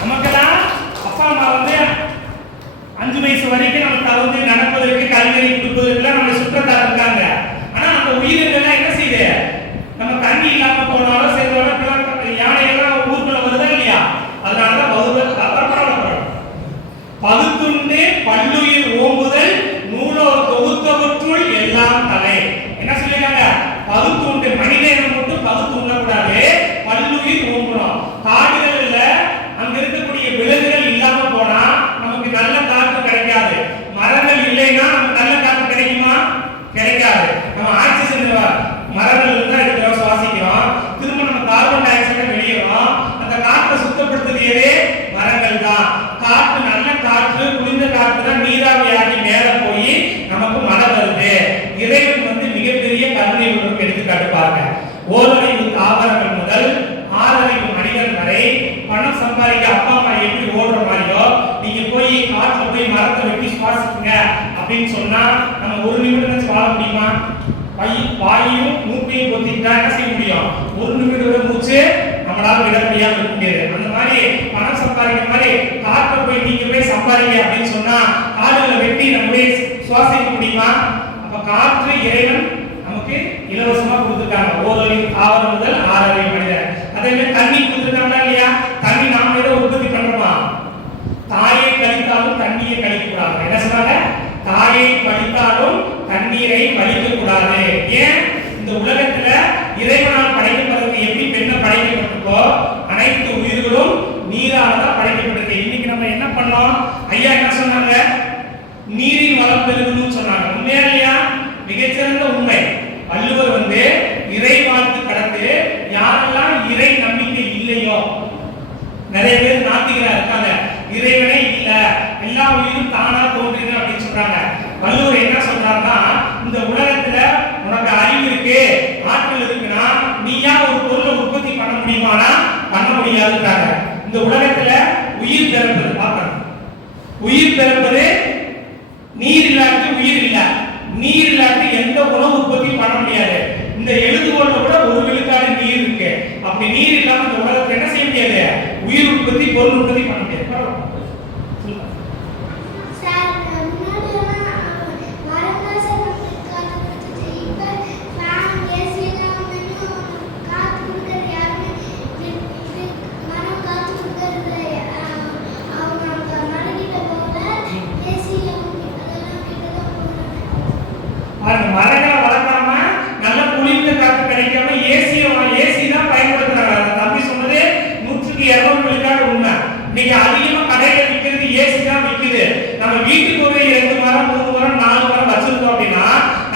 நமக்கெல்லாம் அப்பா அம்மா 5 வயசு வரைக்கும் நம்ம தகுந்து நடப்பதற்கு கல்வி கொடுப்பதற்குலாம் நம்ம சுற்றத்தார் இருக்காங்க. ஆனா அந்த உயிரினங்கள்லாம் என்ன செய்யுது, நம்ம தண்ணி இல்லாம போனாலும் சரி, யானை எல்லாம் ஊருக்குள்ள வருதா இல்லையா. அதனாலதான் பகுத்துண்டு பல்லுயிர் ஓம்புதல் நூலோர் தொகுத்தவற்றுள் எல்லாம் தலை. என்ன சொல்லிருக்காங்க, பகுத்துண்டு மனிதனை மட்டும் பகுத்து உண்ணக்கூடாது, பல்லுயிர் ஓம்புறோம். காடுகள்ல அங்க இருக்கக்கூடிய விலங்குகள் இல்லாம போனா நமக்கு நல்ல காற்று கிடைக்காது. மரங்கள் இல்லைன்னா நமக்கு நல்ல காற்று கிடைக்குமா, கிடைக்காது. நம்ம ஆக்சிஜன் மரங்கள் இருந்தா எடுக்கிறோம், சுவாசிக்கிறோம், திரும்ப நம்ம கார்பன் டை ஆக்சைடை வெளியிடுறோம். அந்த காற்றை சுத்தப்படுத்துறதே மரங்கள் தான். காற்று நல்ல காற்று குளிர்ந்த காற்று தான் நீராவியாகி மேல போய் நமக்கு மழை வருது. இறைவன் மிகப்பெரிய கருணை உணர்வு எடுத்துக்காட்டு பாருங்க. ஓரறிவு தாவரங்கள் முதல் 6 அறிவு மனிதன் வரை பணம் சம்பாதிக்க அப்பா அம்மா எப்படி ஓடுற மாதிரியோ நீங்க போய் காட்டுல போய் மரத்தை வெட்டி சுவாசிக்குங்க அப்படின்னு சொன்னா நம்ம ஒரு நிமிடம் வாழ முடியுமா. வாயும் மூக்கையும் பொத்திட்டா என்ன செய்ய முடியும், ஒரு நிமிடம் மூச்சு நம்ம நம்மளால விட முடியாம இருக்க முடியாது. அந்த மாதிரி பணம் சம்பாதிக்கிற மாதிரி காற்றை போய் நீங்க போய் சம்பாதிங்க அப்படின்னு சொன்னா காடுகளை வெட்டி நம்ம போய் சுவாசிக்க முடியுமா? அப்ப காற்று இறைவன் நமக்கு இலவசமா கொடுத்துருக்காங்க. ஓரளவு தாவரம் முதல் ஆறரை மனிதர். அதே மாதிரி தண்ணி கொடுத்துருக்காங்களா இல்லையா? தண்ணி நாம ஏதோ உற்பத்தி பண்றோமா? தாயை கழித்தாலும் தண்ணியை கழிக்க கூடாது. என்ன சொன்னாங்க? தாயை கழித்தாலும் தண்ணீரை கழிக்க கூடாது. ஏன்? இந்த உலகத்துல இறைவனால் படைக்கப்பட்டது எப்படி பெண்ணை படைக்கப்பட்டிருக்கோ அனைத்து உயிர்களும் நீரால தான் படைக்கப்பட்டிருக்கு. இன்னைக்கு நம்ம என்ன பண்ணோம்? ஐயா என்ன சொன்னாங்க? நீரின் வளம் பெருகுன்னு சொன்னாங்க. உண்மையா இல்லையா? மிகச்சிறந்த உண்மை. வள்ளுவர் இறை வாழ்த்து கடந்து யாரெல்லாம் இறை நம்பிக்கை இல்லையோ, நிறைய பேர் நாத்திகரா இருக்காங்க, இறைவனே இல்ல எல்லா உயிரும் தானா தோன்றுது அப்படின்னு சொல்றாங்க. வள்ளுவர் என்ன சொல்றாருன்னா, இந்த உலகத்துல உனக்கு அறிவு இருக்கு, ஆற்றல் இருக்குன்னா நீயா ஒரு பொருளை உற்பத்தி பண்ண முடியுமானா பண்ண முடியாதுன்றாங்க. இந்த உலகத்துல உயிர் பிறப்பது பார்க்கணும். உயிர் பிறப்பது நீர் இல்லாட்டி உயிர் இல்ல, நீர் இல்லாட்டி எந்த உணவு உற்பத்தி பண்ண முடியாது. இந்த எழுதுகோள்ல கூட ஒரு விழுக்காடு நீர் இருக்கு. அப்படி நீர் இல்லாம இந்த உலகத்துல என்ன செய்ய முடியாது? உயிர் உற்பத்தி, பொருள் உற்பத்தி பண்ண முடியாது. மரங்களை வளர்க்காம நல்ல குளிர்ந்த காற்று கிடைக்காம ஏசி தான் பயன்படுத்துறாங்க. தம்பி சொன்னது 100% விழுக்காடு உண்மை. நீங்க அதிகமா கடையில விற்கிறது ஏசி தான் விற்குது. நம்ம வீட்டுக்கு ஒரு 2 மரம் 3 மரம் 4 மரம் வச்சிருக்கோம் அப்படின்னா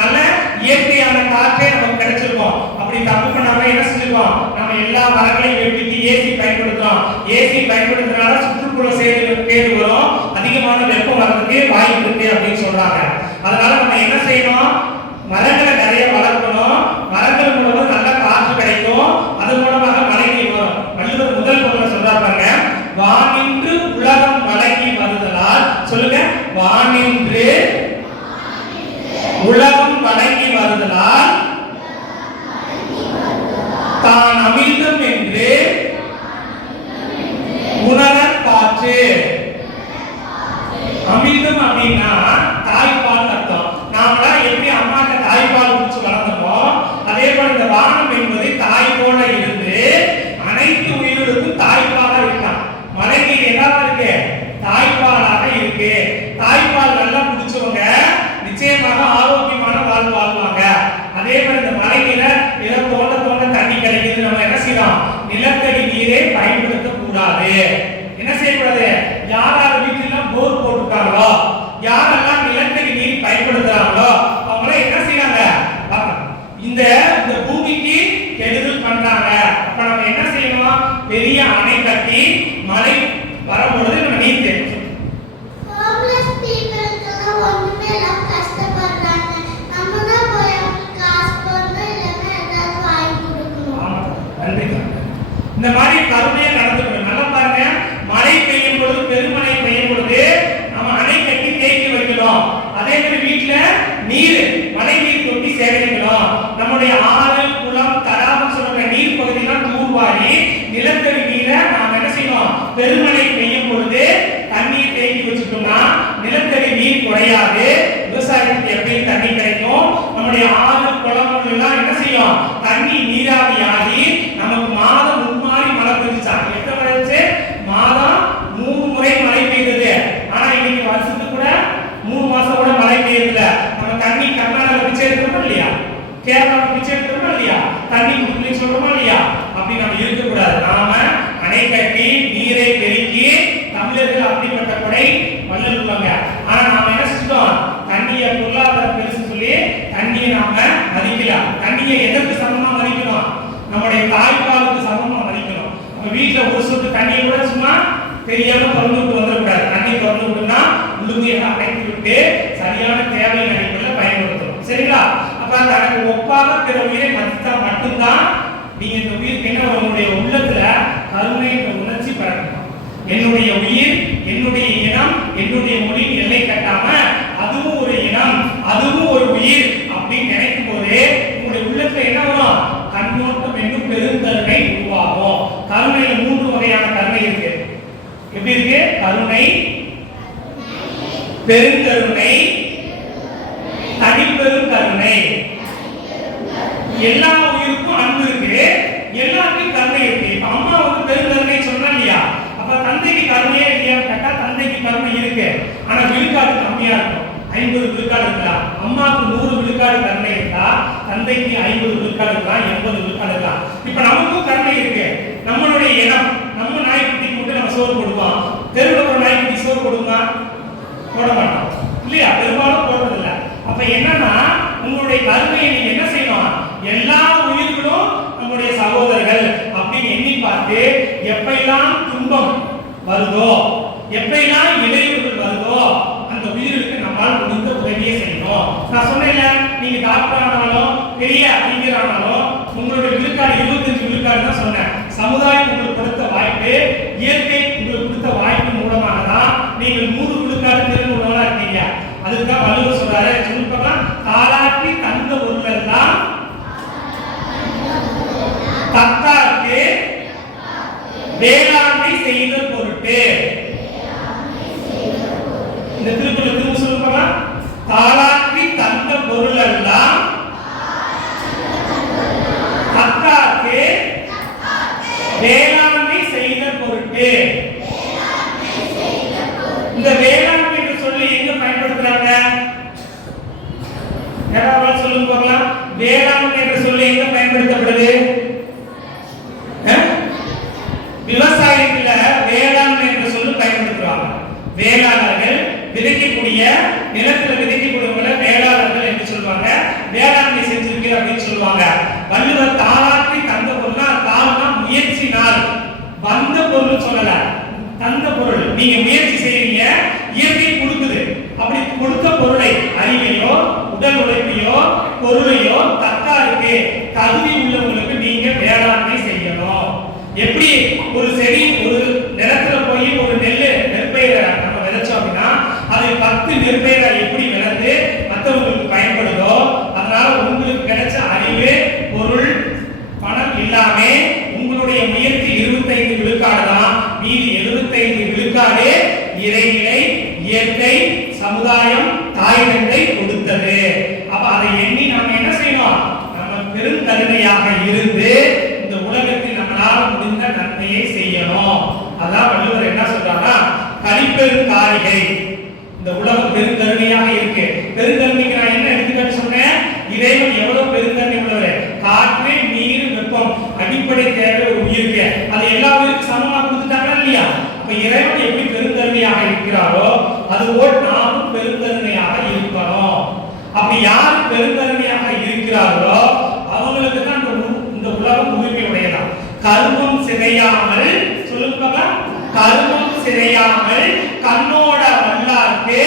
நல்ல இயற்கையான காற்றே நமக்கு கிடைச்சிருக்கும். அப்படி தப்பு பண்ணாம என்ன செஞ்சிருக்கோம்? நம்ம எல்லா மரங்களையும் வெட்டிட்டு ஏசி பயன்படுத்துறோம். ஏசி பயன்படுத்துறதுனால சுற்றுப்புற கேடு வரும், அதிகமான வெப்பம் வரதுக்கு வாய்ப்பு இருக்கு அப்படின்னு சொல்றாங்க. அதனால நம்ம என்ன செய்யணும்? மரங்களை நிறைய வளர்க்கணும். மரங்கள் மூலமா நல்ல காற்று கிடைக்கும். அது மூலமாக மழை நீர் வரும். வள்ளுவர் முதல் குறள்ல சொல்றாங்க, வானின்று உலகம் வழங்கி வருதலால், சொல்லுங்க, வானின்று உலகம் வழங்கி வருதலால் தான் அமிர்தம் என்று உணரக் காற்று. அமிர்தம் அப்படின்னா தாய்ப்பால் அர்த்தம். நாமெல்லாம் எப்படி அம்மாட்ட தாய்ப்பால் குடிச்சு வளர்ந்தோமோ அதே போல இந்த வானம் என்பது தாய் போல இருந்து அனைத்து உயிர்களுக்கும் தாய்ப்பாலா இருக்கான். மழை நீர் என்னவா இருக்கு? தாய்ப்பாலாக இருக்கு. தாய்ப்பால் நல்லா குடிச்சவங்க நிச்சயமாக ஆரோக்கியமான வாழ்வு வாழ்வாங்க. அதே மாதிரி இந்த மழை நீரை ஏதோ தோண்ட தண்ணி கிடைக்குது, நம்ம என்ன செய்யணும்? நிலத்தடி நீரை பயன்படுத்த கூடாது. என்ன செய்யக்கூடாது? யாரார் வீட்டுல போர் போட்டுருக்காங்களோ, யாரெல்லாம் நிலத்தடி நீர் பயன்படுத்துறாங்களோ அவங்க என்ன செய்யறாங்க? இந்த பூமிக்கு கெடுதல் பண்றாங்க. அப்ப நம்ம என்ன செய்யணும்? பெரிய அணை கட்டி மழை வரும்பொழுது நம்ம நீர் தேடும். இந்த மாதிரி கருணையா நடந்துக்கணும். நல்லா பாருங்க, மழை பெய்யும் பொழுது, பெருமழை பெய்யும் பொழுது நம்ம அணை கட்டி தேக்கி வைக்கணும். அதே மாதிரி வீட்டுல நீர் மழை நீர் தொட்டி சேகரிக்கணும். நம்முடைய ஆறு குளம் தடாகம் சொல்ற நீர் பகுதியெல்லாம் தூர்வாரி நிலத்தடி நீரை நாம என்ன செய்யணும்? பெருமழை பெய்யும் பொழுது தண்ணீர் தேக்கி வச்சுட்டோம்னா நிலத்தடி நீர் குறையாது. விவசாயத்துக்கு எப்படி தண்ணி கிடைக்கும்? நம்முடைய ஆறு குளங்கள் எல்லாம் என்ன செய்யும்? தண்ணி நீராவியாகி நமக்கு மாதம் முன்னாடி மழை பெய்ஞ்சாங்க. எத்தனை மழை இருந்துச்சு? மாதம் 3 முறை மழை பெய்யுது. ஆனா இன்னைக்கு வருஷத்துக்கு கூட 3 மாசம் கூட மழை பெய்யல. நம்ம தண்ணி கர்நாடகால பிச்சை எடுக்கிறோமா இல்லையா? கேரளால பிச்சை எடுக்கிறோமா இல்லையா? தண்ணி குடிக்கணும்னு சொல்றோமா இல்லையா? அப்படி நம்ம இருக்கக்கூடாது. நாம அணை கட்டி நீரை பெருக்கி, தமிழர்கள் அப்படிப்பட்ட கொடை வள்ளல் உள்ளவங்க. ஆனா நாம என்ன செஞ்சோம்? தண்ணியை பொருளாதார பெருசு சொல்லி தண்ணியை நாம மதிக்கலாம். தண்ணியை எதற்கு சமமா மதிக்கணும்? நம்முடைய தாய்ப்பாலுக்கு சமமா மதிக்கணும். நம்ம வீட்டுல ஒரு சொட்டு தண்ணியை கூட சும்மா தெரியாம திறந்து விட்டு வந்துடக்கூடாது. தண்ணி திறந்து விட்டுனா முழுமையாக அடைத்து விட்டு சரியான தேவையின் அடிப்படையில் பயன்படுத்தணும். சரிங்களா? அப்ப தனக்கு ஒப்பாக பிற உயிரை மதித்தா மட்டும்தான் நீங்க இந்த உயிருக்கு என்ன உங்களுடைய உள்ளத்துல கருணை என்ற உணர்ச்சி பிறக்கணும். என்னுடைய உயிர், என்னுடைய இனம், என்னுடைய மொழி எல்லை கட்டாம அதுவும் ஒரு இனம், அதுவும் ஒரு உயிர் அப்படின்னு நினைக்கும் போது உங்களுடைய உள்ளத்துல என்ன வரும்? கண்ணோட்டம் என்னும் பெருங்கருணை உருவாகும். கருணை, பெருங்கருணை, தனிப்பெரும் கருணை. எல்லா உயிருக்கும் அன்பு இருக்கு, எல்லாருக்கும் கருணை இருக்கு. இப்ப அம்மா வந்து பெருங்கருணை சொன்னா இல்லையா, அப்ப தந்தைக்கு கருணையே இல்லையான்னு கேட்டா தந்தைக்கு கருணை இருக்கு, ஆனா விழுக்காடு கம்மியா இருக்கும். 50 விழுக்காடு இருக்கலாம். அம்மாவுக்கு 100 விழுக்காடு கருணை இருந்தா தந்தைக்கு 50 விழுக்காடு இருக்கலாம், 80 விழுக்காடு இருக்கலாம். இப்ப நமக்கும் கருணை இருக்கு. நம்மளுடைய இனம், நம்ம நாய்க்குட்டிக்கு மட்டும் நம்ம சோறு போடுவோம். தெருவில் ஒரு நாய்க்குட்டி சோறு போடுமா? போட மாட்டோம் இல்லையா, பெரும்பாலும் போடுறது இல்லை. அப்ப என்னன்னா உங்களுடைய கருணையை நீங்க என்ன செய்யணும், எல்லா உயிர்களும் நம்முடைய சகோதரர்கள் அப்படின்னு எண்ணி பார்த்து எப்பெல்லாம் துன்பம் வருதோ, எப்பெல்லாம் இடையூறுகள் வருதோ அந்த உயிருக்கு நம்மால் முடிந்த உதவியை செய்யணும். நான் சொன்னேன்ல, நீங்க டாக்டர் ஆனாலும் பெரிய அறிஞர் ஆனாலும் உங்களுடைய விழுக்காடு 25 விழுக்காடு தான் சொன்னேன். சமுதாயம் உங்களுக்கு கொடுத்த வாய்ப்பு, இயற்கை உங்களுக்கு கொடுத்த வாய்ப்பு மூலமாக தான் நீங்கள் 100 விழுக்காடு திறன் உள்ளவங்களா இருக்கீங்க. அதுதான் வள்ளுவர் சொல்றாரு, சொல்லுப்பா, தாளாற்றி தந்த பொருளெல்லாம் தக்கார்க்கு வேளாண்மை செய்த பொருட்டு. இந்த திருக்குறள் திரும்ப சொல்லுப்பா, தாளாற்றி தந்த பொருளெல்லாம் தக்கார்க்கு வேளாண்மை செய்த பொருட்டு. இந்த வேளாண்மை என்று சொல்லி எங்க பயன்படுத்துறாங்க? யாராவது சொல்லுங்க பார்க்கலாம். வேளாண்மை என்று சொல்லி எங்க பயன்படுத்தப்படுது? விவசாயத்துல வேளாண்மை என்று சொல்லி பயன்படுத்துறாங்க. வேளாளர்கள் விதைக்கக்கூடிய நிலத்துல விதைக்கக்கூடியவங்கள வேளாளர்கள் என்று சொல்லுவாங்க. வேளாண்மை செஞ்சிருக்கிற அப்படின்னு சொல்லுவாங்க. வள்ளுவர் தாளாற்றி தந்த பொருள்னா, தாள்னா முயற்சினால் வந்த பொருள் சொல்லல, தந்த பொருள். நீங்க முயற்சி செய்றீங்க, இயற்கை கொடுக்குது. அப்படி கொடுத்த பொருளை, அறிவையோ உடல் உழைப்பையோ பொருளையோ தக்காருக்கு தகுதி உள்ளவங்களுக்கு நீங்க வேளாண்மை செய்யணும். எப்படி ஒரு செடி ஒரு நிலத்துல போய் ஒரு நெற்பயிரை நம்ம விதைச்சோம் அப்படின்னா அது 10 நெற்பயிரை எப்படி விளைந்து மற்றவங்களுக்கு பயன்படுதோ, அதனால உங்களுக்கு கிடைச்ச அறிவு பொருள் பணம் இல்லாம உங்களுடைய முயற்சி 25 விழுக்காடு தான். மீதி 75 விழுக்காடு இறைநிலை, இயற்கை, சமுதாயம், தாய் தந்தை கொடுத்தது. அப்ப அதை எண்ணி நம்ம என்ன செய்யணும், நம்ம பெருங்கருணையாக இருந்து இந்த உலகத்தில் நம்மளால முடிந்த நன்மையை செய்யணும். அதான் வள்ளுவர் என்ன சொல்றாருன்னா, கலிப்பெரும் காரிகை. இந்த உலகம் பெருங்கருணையாக இருக்கு. பெருங்கருணைக்கு நான் என்ன எடுத்துக்காட்டு சொன்னேன், இறைவன் எவ்வளவு பெருங்கருணை உள்ளவர். காற்று, நீர், வெப்பம் அடிப்படை தேவை ஒரு உயிருக்கு, அது எல்லா உயிருக்கும் சமமா கொடுத்துட்டாங்களா இல்லையா? அப்ப இறைவன் எப்படி பெருங்கருணையாக இருக்கிறாரோ அதுபோல் நாமும் பெருங்கருணையாக இருக்கணும். அப்படி யார் பெருங்கருணையாக இருக்கிறார்களோ அவங்களுக்கு தான் இந்த உலகம் உரிமை உடையதான். கருமம் சிதையாமல், சொல்லுங்க, கருமம் சிதையாமல் கண்ணோட வல்லார்க்கு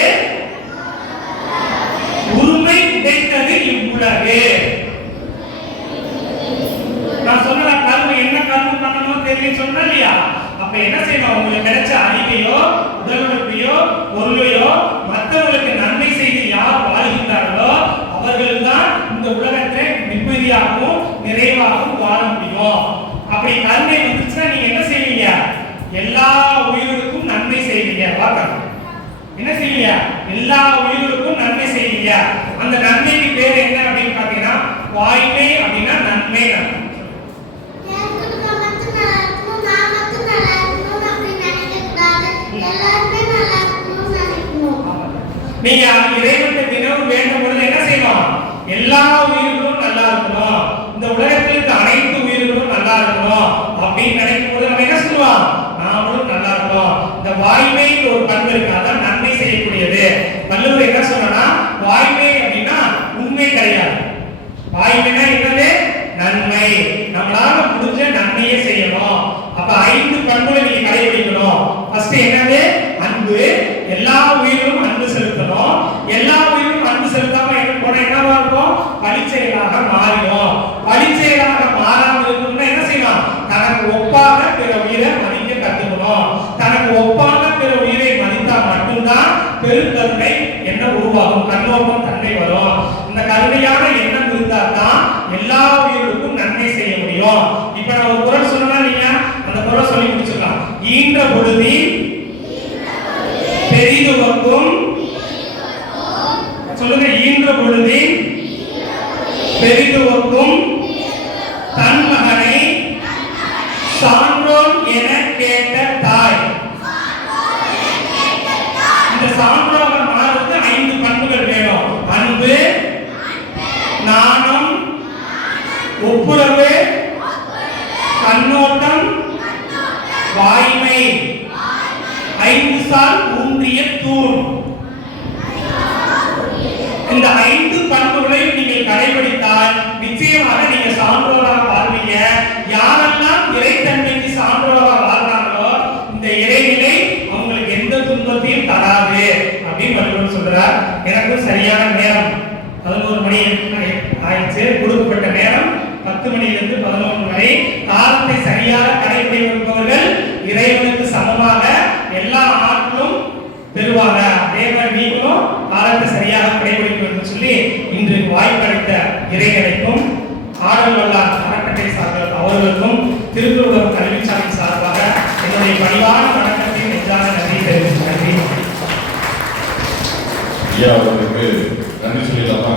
உரிமை உடைத்தது இவ்வுலகு. நான் சொன்ன கர்மம் என்ன கர்மம் பண்ணணும் தெரியும் சொன்னா இல்லையா? அப்ப என்ன செய்யணும், உங்களுக்கு கிடைச்ச அறிவையோ உடல் உழைப்பையோ பொருளையோ மற்றவர்களுக்கு நன்மை செய்து யார் வாழ்கின்றார்களோ அவர்கள் தான் இந்த உலகத்தை நிம்மதியாகவும் நிறைவாகவும் வாழ முடியும். அப்படி நன்மை வந்துச்சுன்னா நீங்க என்ன செய்வீங்க, எல்லா உயிர்களுக்கும் நன்மை செய்வீங்க. பார்க்கணும், என்ன செய்வீங்க, எல்லா உயிர்களுக்கும் நன்மை செய்வீங்க. அந்த நன்மைக்கு பேர் என்ன அப்படின்னு பாத்தீங்கன்னா வாய்மை. அப்படின்னா நன்மை. நீங்க இறைவனுக்கு தினமும் வேண்டும் பொழுது என்ன செய்யணும், எல்லா உயிர்களும் நல்லா இருக்கணும், இந்த உலகத்தில் இருக்க அனைத்து உயிர்களும் நல்லா இருக்கணும் அப்படின்னு நினைக்கும் போது நம்ம என்ன சொல்லுவோம், நாமளும் நல்லா இருக்கணும். இந்த வாய்மை ஒரு பண்பு இருக்கு, அதான் நன்மை செய்யக்கூடியது. வள்ளுவர் என்ன சொல்றா, வாய்மை அப்படின்னா உண்மை கிடையாது. வாய்மைனா என்னது, நன்மை. நம்மளால முடிஞ்ச நன்மையை செய்யணும். அப்ப 5 பண்புகளை நீங்க கடைபிடிக்கணும். ஃபர்ஸ்ட் என்னது, அன்பு. எல்லா உயிரும் அன்பு செலுத்தணும். எல்லா உயிரும் அன்பு செலுத்தாம என்னவா இருக்கும், பழிச்செயலாக மாறிடும். பழிச்செயலாக மாறாமல் இருக்கணும்னா என்ன செய்யணும், தனக்கு ஒப்பாக பிற உயிரை மதிக்க கத்துக்கணும். தனக்கு ஒப்பாக பிற உயிரை மதித்தா மட்டும்தான் பெருங்கருணை என்ன உருவாகும், கண்ணோட்டம் தன்மை வரும். இந்த கருணையான எண்ணம் இருந்தா தான் எல்லா உயிர்களுக்கும் நன்மை செய்ய முடியும். இப்ப நான் ஒரு குறள் சொன்னா நீங்க அந்த குறள் சொல்லி முடிச்சிடலாம். ஈன்ற பொழுதி துவக்கும் சொல்லுங்க, ஈன்ற பொழுதில் பெரிதுவக்கும் தன் மகனை சான்றோன் என கேட்ட தாய். இந்த சான்றோன் மாறுக்கு 5 பண்புகள் வேணும். அன்பு, நாணம், ஒப்புரவு, கண்ணோட்டம், வாய்மை, 5 சால் ஊன்றிய தூண். இந்த 5 பண்புகளையும் நீங்கள் கடைபிடித்தால் நிச்சயமாக நீங்க சான்றோராக வாழ்வீங்க. யாரெல்லாம் இறைத்தன்மைக்கு சான்றோராக வாழ்றாங்களோ இந்த இறைநிலை அவங்களுக்கு எந்த துன்பத்தையும் தராது அப்படின்னு வள்ளுவர் சொல்றார். எனக்கும் சரியான நேரம் 11 மணி ஆயிடுச்சு. கொடுக்கப்பட்ட நேரம் 10 மணியிலிருந்து 11 வரை. காலத்தை சரியாக கடைபிடிப்பவர்கள் இறைவனுக்கு சமமாக எல்லா ஆட்களும் பெறுவாங்க. அதே மாதிரி நீங்களும் காலத்தை சரியாக கடைபிடிக்க வேண்டும் சொல்லி இன்று வாய்ப்பளித்த இறைவனுக்கும் ஆடல் வல்லார் அறக்கட்டளை சார்பாக அவர்களுக்கும் திருக்குறள் கல்விச்சாலை சார்பாக என்னுடைய பணிவான வணக்கத்தையும் நெஞ்சான நன்றி தெரிவித்து நன்றி. ஐயா அவர்களுக்கு நன்றி சொல்லிடலாமா?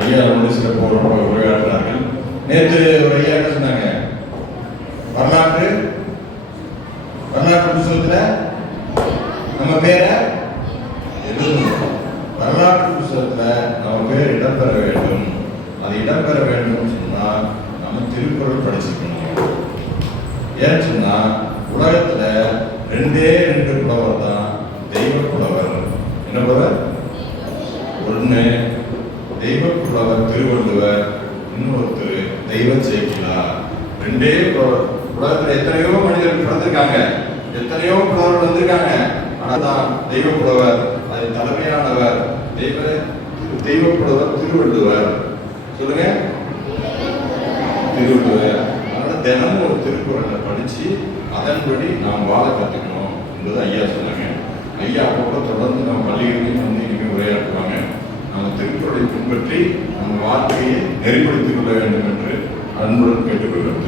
ஐயா அவருடைய சிறப்பு உரையாற்றினார்கள். நேற்று ஒரு ஐயா என்ன சொன்னாங்க? வரலாற்று புத்தகத்துல நம்ம பேரை எழுதணும். வரலாற்று புத்தகத்துல நம்ம பேர் இடம்பெற வேண்டும். அது இடம்பெற வேண்டும் சொன்னா நம்ம திருக்குறள் படிச்சிருக்கணும். ஏன்னு சொன்னா உலகத்துல 2 புலவர் தான் தெய்வ புலவர். என்ன புலவர்? ஒண்ணு தெய்வ புலவர் திருவள்ளுவர், இன்னொருத்தர் தெய்வ சேக்கிழார். 2 புலவர். உலகத்துல எத்தனையோ மனிதர்கள் பிறந்திருக்காங்க, எத்தனையோ புலவர்கள் வந்திருக்காங்க. ஆனால் தெய்வ புலவர், அது தலைமையானவர் தெய்வ புலவர் திருவள்ளுவர். சொல்லுங்க, திருவள்ளுவர். அதனால தினமும் ஒரு திருக்குறளை படிச்சு அதன்படி நாம் வாழ கற்றுக்கணும் என்பது ஐயா சொன்னாங்க. ஐயா அப்போ தொடர்ந்து நம்ம பள்ளிகளையும் வந்து இனிமேல் உரையாற்றுவாங்க. நம்ம திருக்குறளை பின்பற்றி நம்ம வாழ்க்கையை நெறிப்படுத்திக் கொள்ள வேண்டும் என்று அன்புடன் கேட்டுக்கொள்கிறோம்.